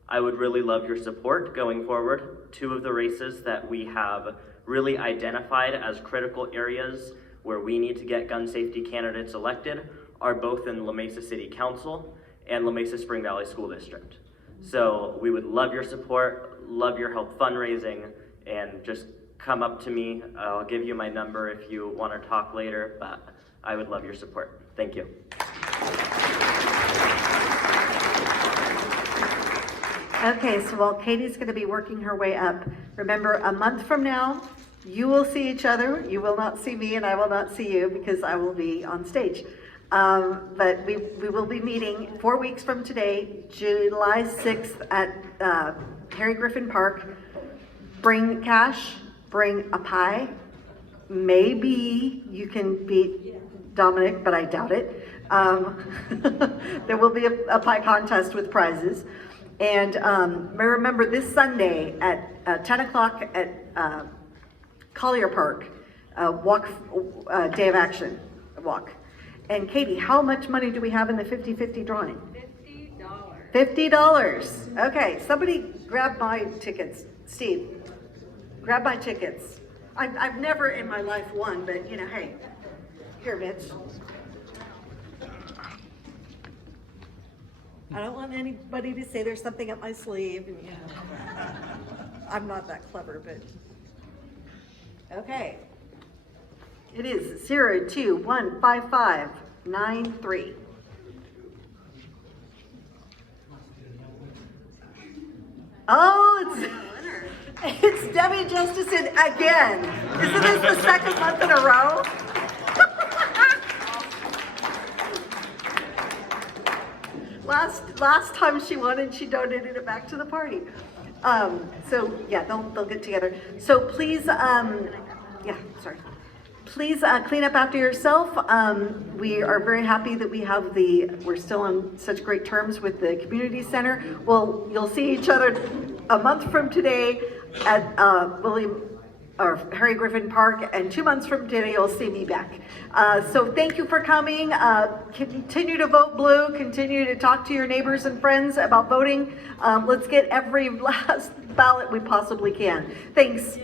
I would really love your support going forward. Two of the races that we have really identified as critical areas where we need to get gun safety candidates elected are both in La Mesa City Council and La Mesa Spring Valley School District. So we would love your support, love your help fundraising, and just come up to me. I'll give you my number if you want to talk later, but I would love your support. Thank you. Okay, so while Katie's going to be working her way up, remember a month from now, you will see each other. You will not see me and I will not see you because I will be on stage. But we will be meeting 4 weeks from today, July 6th at Harry Griffin Park. Bring cash, bring a pie. Maybe you can beat Dominic, but I doubt it. There will be a pie contest with prizes. And remember this Sunday at 10 o'clock at Collier Park, walk, Day of Action walk. And Katie, how much money do we have in the 50-50 drawing? $50. $50. Okay, somebody grab my tickets. Steve, grab my tickets. I've never in my life won, but you know, hey, here, Mitch. I don't want anybody to say there's something up my sleeve, and, you know, I'm not that clever, but. Okay. It is 02-155-93. Oh, it's Debbie Justison again. Isn't this the second month in a row? Last time she won and she donated it back to the party. So yeah, they'll get together. So please, please clean up after yourself. We are very happy that we're still on such great terms with the community center. Well, you'll see each other a month from today at Harry Griffin Park, and 2 months from today you'll see me back. So thank you for coming. Continue to vote blue. Continue to talk to your neighbors and friends about voting. Let's get every last ballot we possibly can. Thanks.